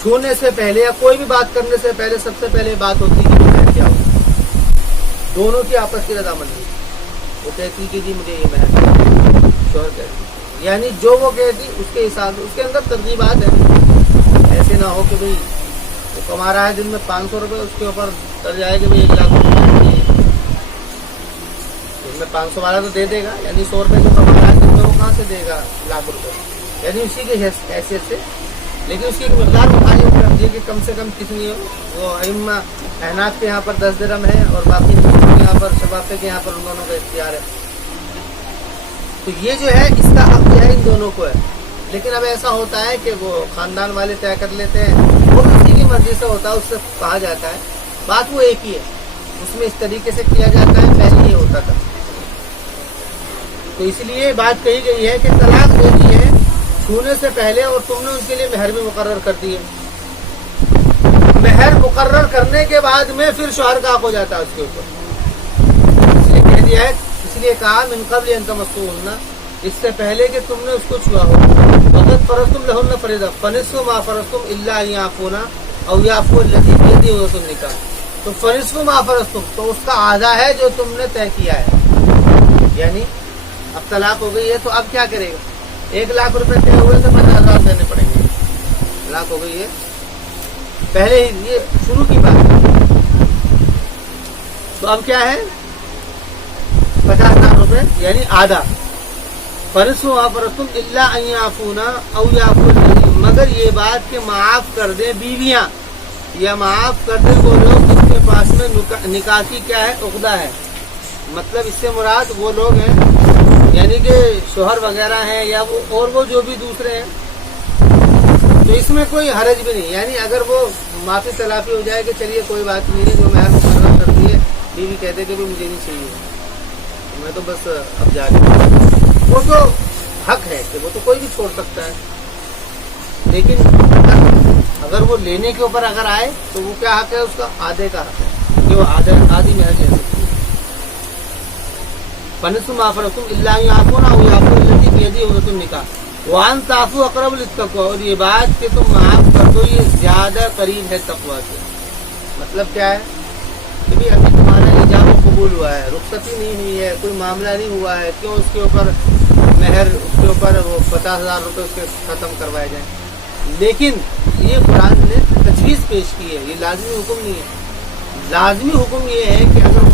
چھونے سے پہلے یا کوئی بھی بات کرنے سے پہلے سب سے پہلے بات ہوتی ہے کہ مہر کیا ہوگا، دونوں کی آپس کی رضامندی، وہ کہتی کہ جی مجھے یہ مہر شوہر کہتی، یعنی جو وہ کہتی اس کے حساب سے، اس کے اندر ترغیبات ہیں، ایسے نہ ہو کہ بھئی وہ کما رہا ہے دن میں 500 روپے، اس کے اوپر کر جائے کہ 1 لاکھ روپے دن میں 500 والا تو دے دے گا، یعنی 100 روپے جو کما رہا ہے دن میں وہ کہاں سے دے گا لاکھ روپے، یعنی اسی کی حیثیت سے، لیکن اس کی ایک مقدار متعین کر دی کہ کم سے کم کتنی ہو، وہ ائمہ احناف کے یہاں پر 10 درہم ہے، اور باقی یہاں پر شفافی کے یہاں پر ان دونوں کا اختیار ہے، تو یہ جو ہے اس کا حق جو ہے ان دونوں کو ہے، لیکن اب ایسا ہوتا ہے کہ وہ خاندان والے طے کر لیتے ہیں، وہ کسی کی مرضی سے ہوتا ہے، اس سے کہا جاتا ہے، بات وہ ایک ہی ہے، اس میں اس طریقے سے کیا جاتا ہے، پہلے یہ ہوتا تھا، تو اس لیے بات کہی گئی ہے کہ طلاق دے دی ہے چھونے سے پہلے، اور تم نے ان کے لیے مہر بھی مقرر کر دی ہے، مہر مقرر کرنے کے بعد میں پھر شوہر کا حق ہو جاتا ہے اس کے اوپر، اس لیے کہہ دیا ہے، اس لیے کہا من قبل ان تمسوهن، اس سے پہلے کہ تم نے اس کو چھوا ہو، وقد فرضتم لهن فریضہ فنصف ما فرضتم الا ان يعفون او يعفو الذي بيده عقدة النکاح، تو فنصف ما فرضتم تو اس کا آدھا ہے جو تم نے طے کیا ہے، یعنی اب طلاق ہو گئی ہے تو اب کیا کرے گا، 1 لاکھ روپے طے ہوئے تو 50,000 دینے پڑیں گے، طلاق ہو گئی ہے پہلے ہی، یہ شروع کی بات ہے، تو اب کیا ہے 50,000 روپے یعنی آدھا، فنصف ما فرضتم الا ان يعفون او يعفو الذي، مگر یہ بات کہ معاف کر دیں بیویاں، یا معاف کر دیں وہ لوگ جن کے پاس میں نکاح کی کیا ہے عقدہ ہے، مطلب اس سے مراد وہ لوگ ہیں یعنی کہ شوہر وغیرہ ہیں یا وہ اور وہ جو بھی دوسرے ہیں، تو اس میں کوئی حرج بھی نہیں، یعنی اگر وہ معافی تلافی ہو جائے کہ چلیے کوئی بات نہیں ہے، جو مہر مقرر کرتی ہے بیوی کہتے کہ مجھے نہیں چاہیے، میں تو بس اب جا رہی ہوں، وہ تو حق ہے کہ وہ تو کوئی بھی چھوڑ سکتا ہے، لیکن اگر وہ لینے کے اوپر اگر آئے تو وہ کیا حق ہے، اس کا آدھے کا حق ہے کہ وہ آدھی مہر لے سکتی ہے، فنصف ما فرضتم الا ان يعفون او يعفو الذي بيده عقدة النکاح وان تعفوا اقرب للتقوى، اور یہ بات کہ تم معاف کر دو یہ زیادہ قریب ہے تقویٰ کے، مطلب کیا ہے کہ بھی ابھی تمہارا ایجاب قبول ہوا ہے، رخصتی نہیں ہوئی ہے، کوئی معاملہ نہیں ہوا ہے، کیوں اس کے اوپر مہر، اس کے اوپر وہ 50,000 روپے اس کے ختم کروائے جائیں، لیکن یہ قرآن نے تجویز پیش کی ہے، یہ لازمی حکم نہیں ہے، لازمی حکم یہ ہے کہ اگر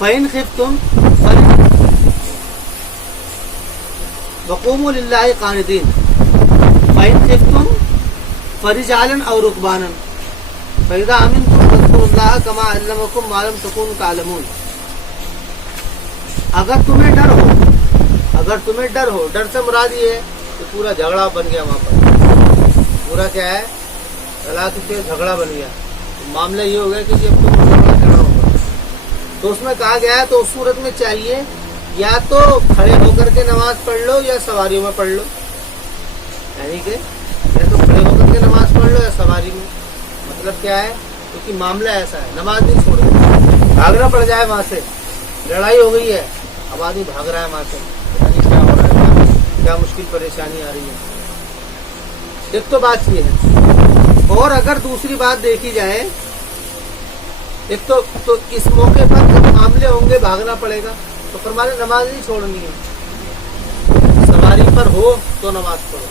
فَإِنْ خِفْتُمْ وَقُومُوا لِلَّهِ قَانِتِينَ فَإِنْ خِفْتُمْ فَرِجَالًا أَوْ رُكْبَانًا فَإِذَا أَمِنْتُمْ فَاذْكُرُوا اللَّهَ كَمَا عَلَّمَكُمْ مَا لَمْ تَكُونُوا تَعْلَمُونَ. اگر تمہیں ڈر ہو ڈر سے مراد یہ ہے کہ پورا جھگڑا بن گیا وہاں پر، پورا کیا ہے طلاق سے جھگڑا بن گیا، معاملہ یہ ہو گیا کہ اب تم جھگڑا کرنا ہوگا، تو اس میں کہا گیا ہے تو اس صورت میں چاہیے یا تو کھڑے ہو کر کے نماز پڑھ لو یا سواریوں میں پڑھ لو، یعنی کہ یا تو کھڑے ہو کر کے نماز پڑھ لو یا سواری میں. مطلب کیا ہے؟ کیونکہ معاملہ ایسا ہے نماز نہیں چھوڑے، بھاگنا پڑ جائے وہاں سے، لڑائی ہو گئی ہے اب آدمی بھاگ رہا ہے وہاں سے، پتہ نہیں کیا ہو رہا ہے، کیا مشکل پریشانی آ رہی ہے. ایک تو بات یہ ہے. اور اگر دوسری بات دیکھی جائے، ایک تو اس موقع پر جب معاملے ہوں گے بھاگنا پڑے گا تو فرمانے نماز نہیں چھوڑنی ہے. سواری پر ہو تو نماز پڑھو،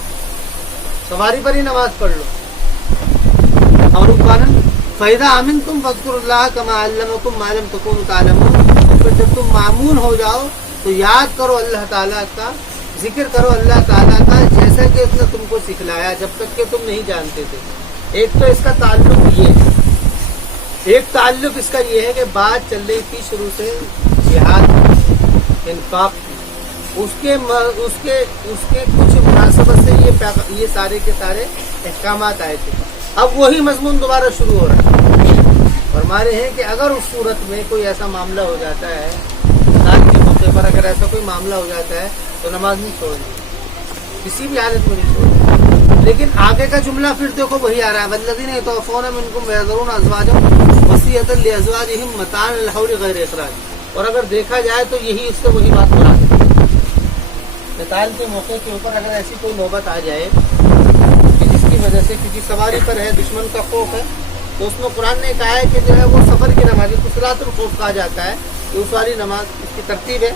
سواری پر ہی نماز پڑھ لو. اور فَإِذَا أَمِنْتُمْ فَاذْكُرُوا اللَّهَ كَمَا عَلَّمَكُمْ مَا لَمْ تَكُونُوا تَعْلَمُونَ. پھر جب تم معمول ہو جاؤ تو یاد کرو اللہ تعالیٰ کا، ذکر کرو اللہ تعالیٰ کا جیسا کہ اس نے تم کو سکھلایا جب تک کہ تم نہیں جانتے تھے. ایک تو اس کا تعلق یہ ہے، ایک تعلق اس کا یہ ہے کہ بات چل رہی تھی شروع سے جہاد انفاق کی، اس کے کچھ مناسبت سے یہ سارے کے سارے احکامات آئے تھے. اب وہی مضمون دوبارہ شروع ہو رہا ہے. فرما رہے ہیں کہ اگر اس صورت میں کوئی ایسا معاملہ ہو جاتا ہے، مثال کے موقع پر اگر ایسا کوئی معاملہ ہو جاتا ہے تو نماز نہیں چھوڑنی، کسی بھی حالت میں نہیں چھوڑنی. لیکن آگے کا جملہ پھر دیکھو وہی آ رہا ہے، وَالَّذِينَ يَتَوَفَّوْنَ مِنْكُمْ وَيَذَرُونَ أَزْوَاجًا وَصِيَّةً لِأَزْوَاجِهِمْ مَتَاعًا إِلَى الْحَوْلِ غَيْرَ إِخْرَاجٍ. اور اگر دیکھا جائے تو یہی اس سے وہی بات مراد ہے. قتال کے موقع کے اوپر اگر ایسی کوئی نوبت آ جائے کہ جس کی وجہ سے کسی سواری پر ہے، دشمن کا خوف ہے، تو اس میں قرآن نے کہا ہے کہ جو ہے وہ سفر کی نماز کو صلاۃ الخوف کہا جاتا ہے، کہ اس والی نماز اس کی ترتیب ہے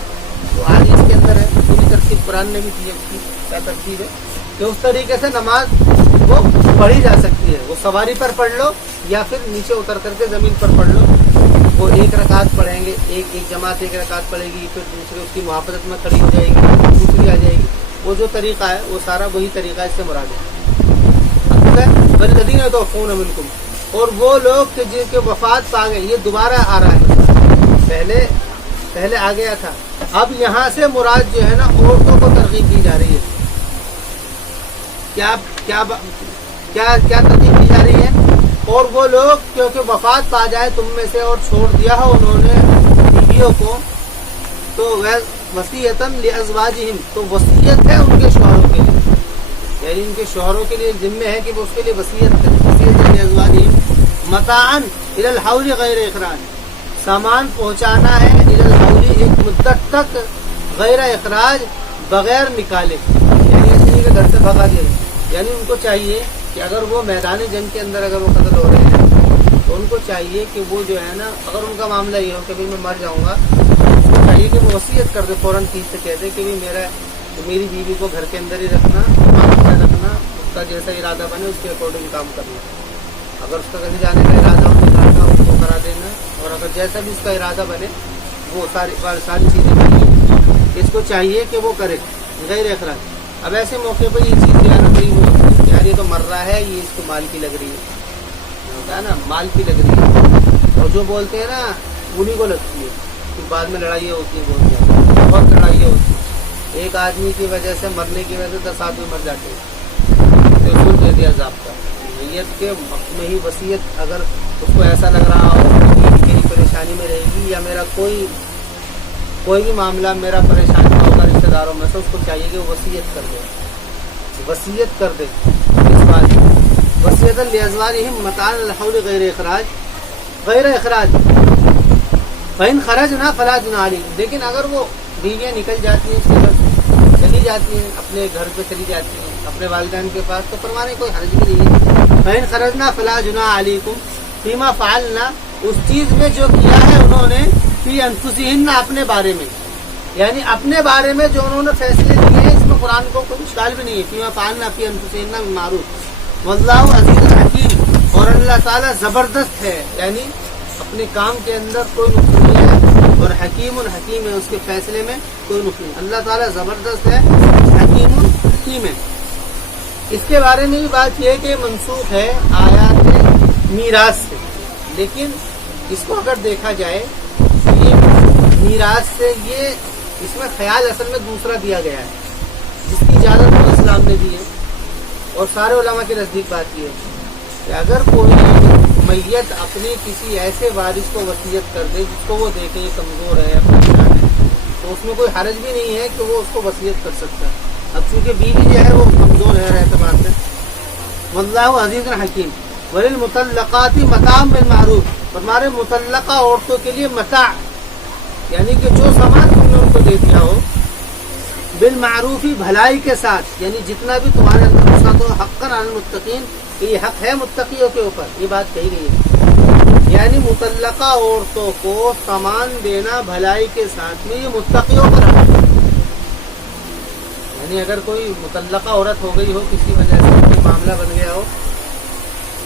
تو آج اس کے اندر ہے، پوری ترتیب قرآن نے بھی دی ہے، اس کی کیا ترتیب ہے کہ اس طریقے سے نماز وہ پڑھی جا سکتی ہے. وہ سواری پر پڑھ لو یا پھر نیچے اتر کر کے زمین پر پڑھ لو. وہ ایک رکعت پڑھیں گے، ایک جماعت ایک رکعت پڑھے گی، پھر دوسرے اس کی محافظت میں کھڑی ہو جائے گی، دوسری آ جائے گی. وہ جو طریقہ ہے وہ سارا وہی طریقہ اس سے مراد ہے. وَالَّذِينَ يَتَوَفَّوْنَ مِنْكُمْ، اور وہ لوگ کہ جن کے وفات پا گئے. یہ دوبارہ آ رہا ہے، پہلے آ گیا تھا، اب یہاں سے مراد جو ہے نا عورتوں کو ترغیب دی جا رہی ہے. کیا ترغیب دی جا رہی ہے؟ اور وہ لوگ کیونکہ وفات پا جائے تم میں سے اور چھوڑ دیا ہو انہوں نے بیویوں کو، تو وصیتاً لازواجہم، تو وصیت ہے ان کے شوہروں کے لیے، یعنی ان کے شوہروں کے لیے ذمہ ہے کہ وہ اس کے لیے وصیت کریں. وصیتاً لازواجہم متاعاً الی الحول غیر اخراج، سامان پہنچانا ہے الی الحول ایک مدت تک، غیر اخراج بغیر نکالے، یعنی اس لیے کہ گھر سے بھگا دیا. یعنی ان کو چاہیے کہ اگر وہ میدان جنگ کے اندر اگر وہ قتل ہو رہے ہیں تو ان کو چاہیے کہ وہ جو ہے نا، اگر ان کا معاملہ یہ ہو کہ میں مر جاؤں گا، اس کو چاہیے کہ وہ وصیت کر دے، فوراً چیز سے کہہ دے کہ میری بیوی کو گھر کے اندر ہی رکھنا، رکھنا، اس کا جیسا ارادہ بنے اس کے اکارڈنگ کام کرنا. اگر اس کا کہیں جانے کا ارادہ ہو نکالنا اس کو کرا دینا، اور اگر جیسا بھی اس کا ارادہ بنے وہ ساری چیزیں بنی. اس کو چاہیے کہ وہ کرے غیر اخراج. اب ایسے موقع پہ یہ چیز جو ہے نا بڑی یار یہ تو مر رہا ہے، یہ اس کو مال کی لگ رہی ہے، ہوتا ہے نا مال کی لگ رہی ہے، اور جو بولتے ہیں نا انہیں کو لگتی ہے. پھر بعد میں لڑائیاں ہوتی ہیں، بہت لڑائیاں ہوتی ہیں. ایک آدمی کی وجہ سے مرنے کی وجہ سے 10 آدمی مر جاتے ہیں. تو اس کو دے دیا ضابطہ نیت کے وقت میں ہی وصیت. اگر اس کو ایسا لگ رہا ہو کہ میری پریشانی میں رہے گی یا میرا کوئی بھی معاملہ میرا پریشانی کا ہوگا رشتے داروں میں سے، اس کو چاہیے کہ وہ وصیت کر دے. وصیتاً لازواجہم متاعاً الی الحول غیر اخراج فإن خرجنا فلا جناح علیہم. لیکن اگر وہ بیویاں نکل جاتی ہیں اس کے گھر سے، چلی جاتی ہیں اپنے گھر پہ، چلی جاتی ہیں اپنے والدین کے پاس، تو فرمانے کوئی حرج بھی نہیں ہے. فإن خرجنا فلا جناح علیکم فیما فعلنا، اس چیز میں جو کیا ہے انہوں نے، فی انفسہن، اپنے بارے میں، یعنی اپنے بارے میں جو انہوں نے فیصلے لیے ہیں، اس میں قرآن کو کوئی اشکال بھی نہیں ہے. فیما فعلنا فی انفسہن بالمعروف واللہ عزیز حکیم، اور اللہ تعالیٰ زبردست ہے، یعنی اپنے کام کے اندر کوئی نقص نہیں ہے، اور حکیم الحکیم ہے، اس کے فیصلے میں کوئی نقص نہیں. اللہ تعالیٰ زبردست ہے، حکیم الحکیم ہے. اس کے بارے میں بھی بات یہ ہے کہ منسوخ ہے آیات میراث سے، لیکن اس کو اگر دیکھا جائے یہ میراث سے یہ اس میں خیال اصل میں دوسرا دیا گیا ہے جس کی اجازت تو اسلام نے دی ہے. اور سارے علماء کے نزدیک بات یہ ہے کہ اگر کوئی میت اپنے کسی ایسے وارث کو وصیت کر دے جس کو وہ دیکھے یہ کمزور ہے، پریشان ہے، تو اس میں کوئی حرج بھی نہیں ہے کہ وہ اس کو وصیت کر سکتا ہے. اب چونکہ بیوی جو ہے وہ کمزور ہے اعتبار سے. واللہ عزیز حکیم. وللمطلقات متاع بالمعروف، ہمارے مطلقہ عورتوں کے لیے متاع یعنی کہ جو سامان تم نے ان کو دے دیا ہو، بالمعروف بھلائی کے ساتھ، یعنی جتنا بھی تمہارے اندر وسعت ہو، حقا علی المتقین، کہ یہ حق ہے متقیوں کے اوپر، یہ بات کہی گئی ہے. یعنی مطلقہ عورتوں کو سامان دینا بھلائی کے ساتھ میں یہ متقیوں پر حق ہے. یعنی اگر کوئی مطلقہ عورت ہو گئی ہو کسی وجہ سے کوئی معاملہ بن گیا ہو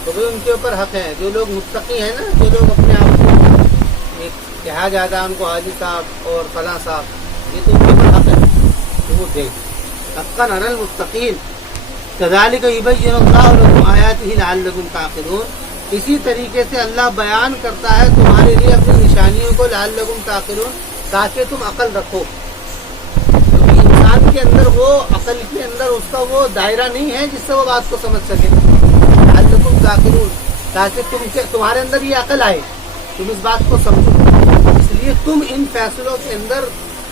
تو بھی ان کے اوپر حق ہے. جو لوگ متقی ہیں نا، جو لوگ اپنے آپ کو ایک کہا جاتا ہے ان کو حاجی صاحب اور فلاں صاحب، یہ تو ان کے اوپر حق ہے کہ وہ دیں. حقا علی المتقین. کذالک یبین اللہ لکم آیاتہ لعلکم تعقلون. اسی طریقے سے اللہ بیان کرتا ہے تمہارے لیے اپنی نشانیوں کو، لعلکم تعقلون، تاکہ تم عقل رکھو. کیونکہ انسان کے اندر وہ عقل کے اندر اس کا وہ دائرہ نہیں ہے جس سے وہ بات کو سمجھ سکے. لعلکم تعقلون، تاکہ تمہارے اندر یہ عقل آئے، تم اس بات کو سمجھو. اس لیے تم ان فیصلوں کے اندر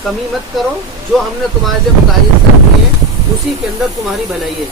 کمی مت کرو، جو ہم نے تمہارے لیے متعین کر دیے ہیں اسی کے اندر تمہاری بھلائی ہے.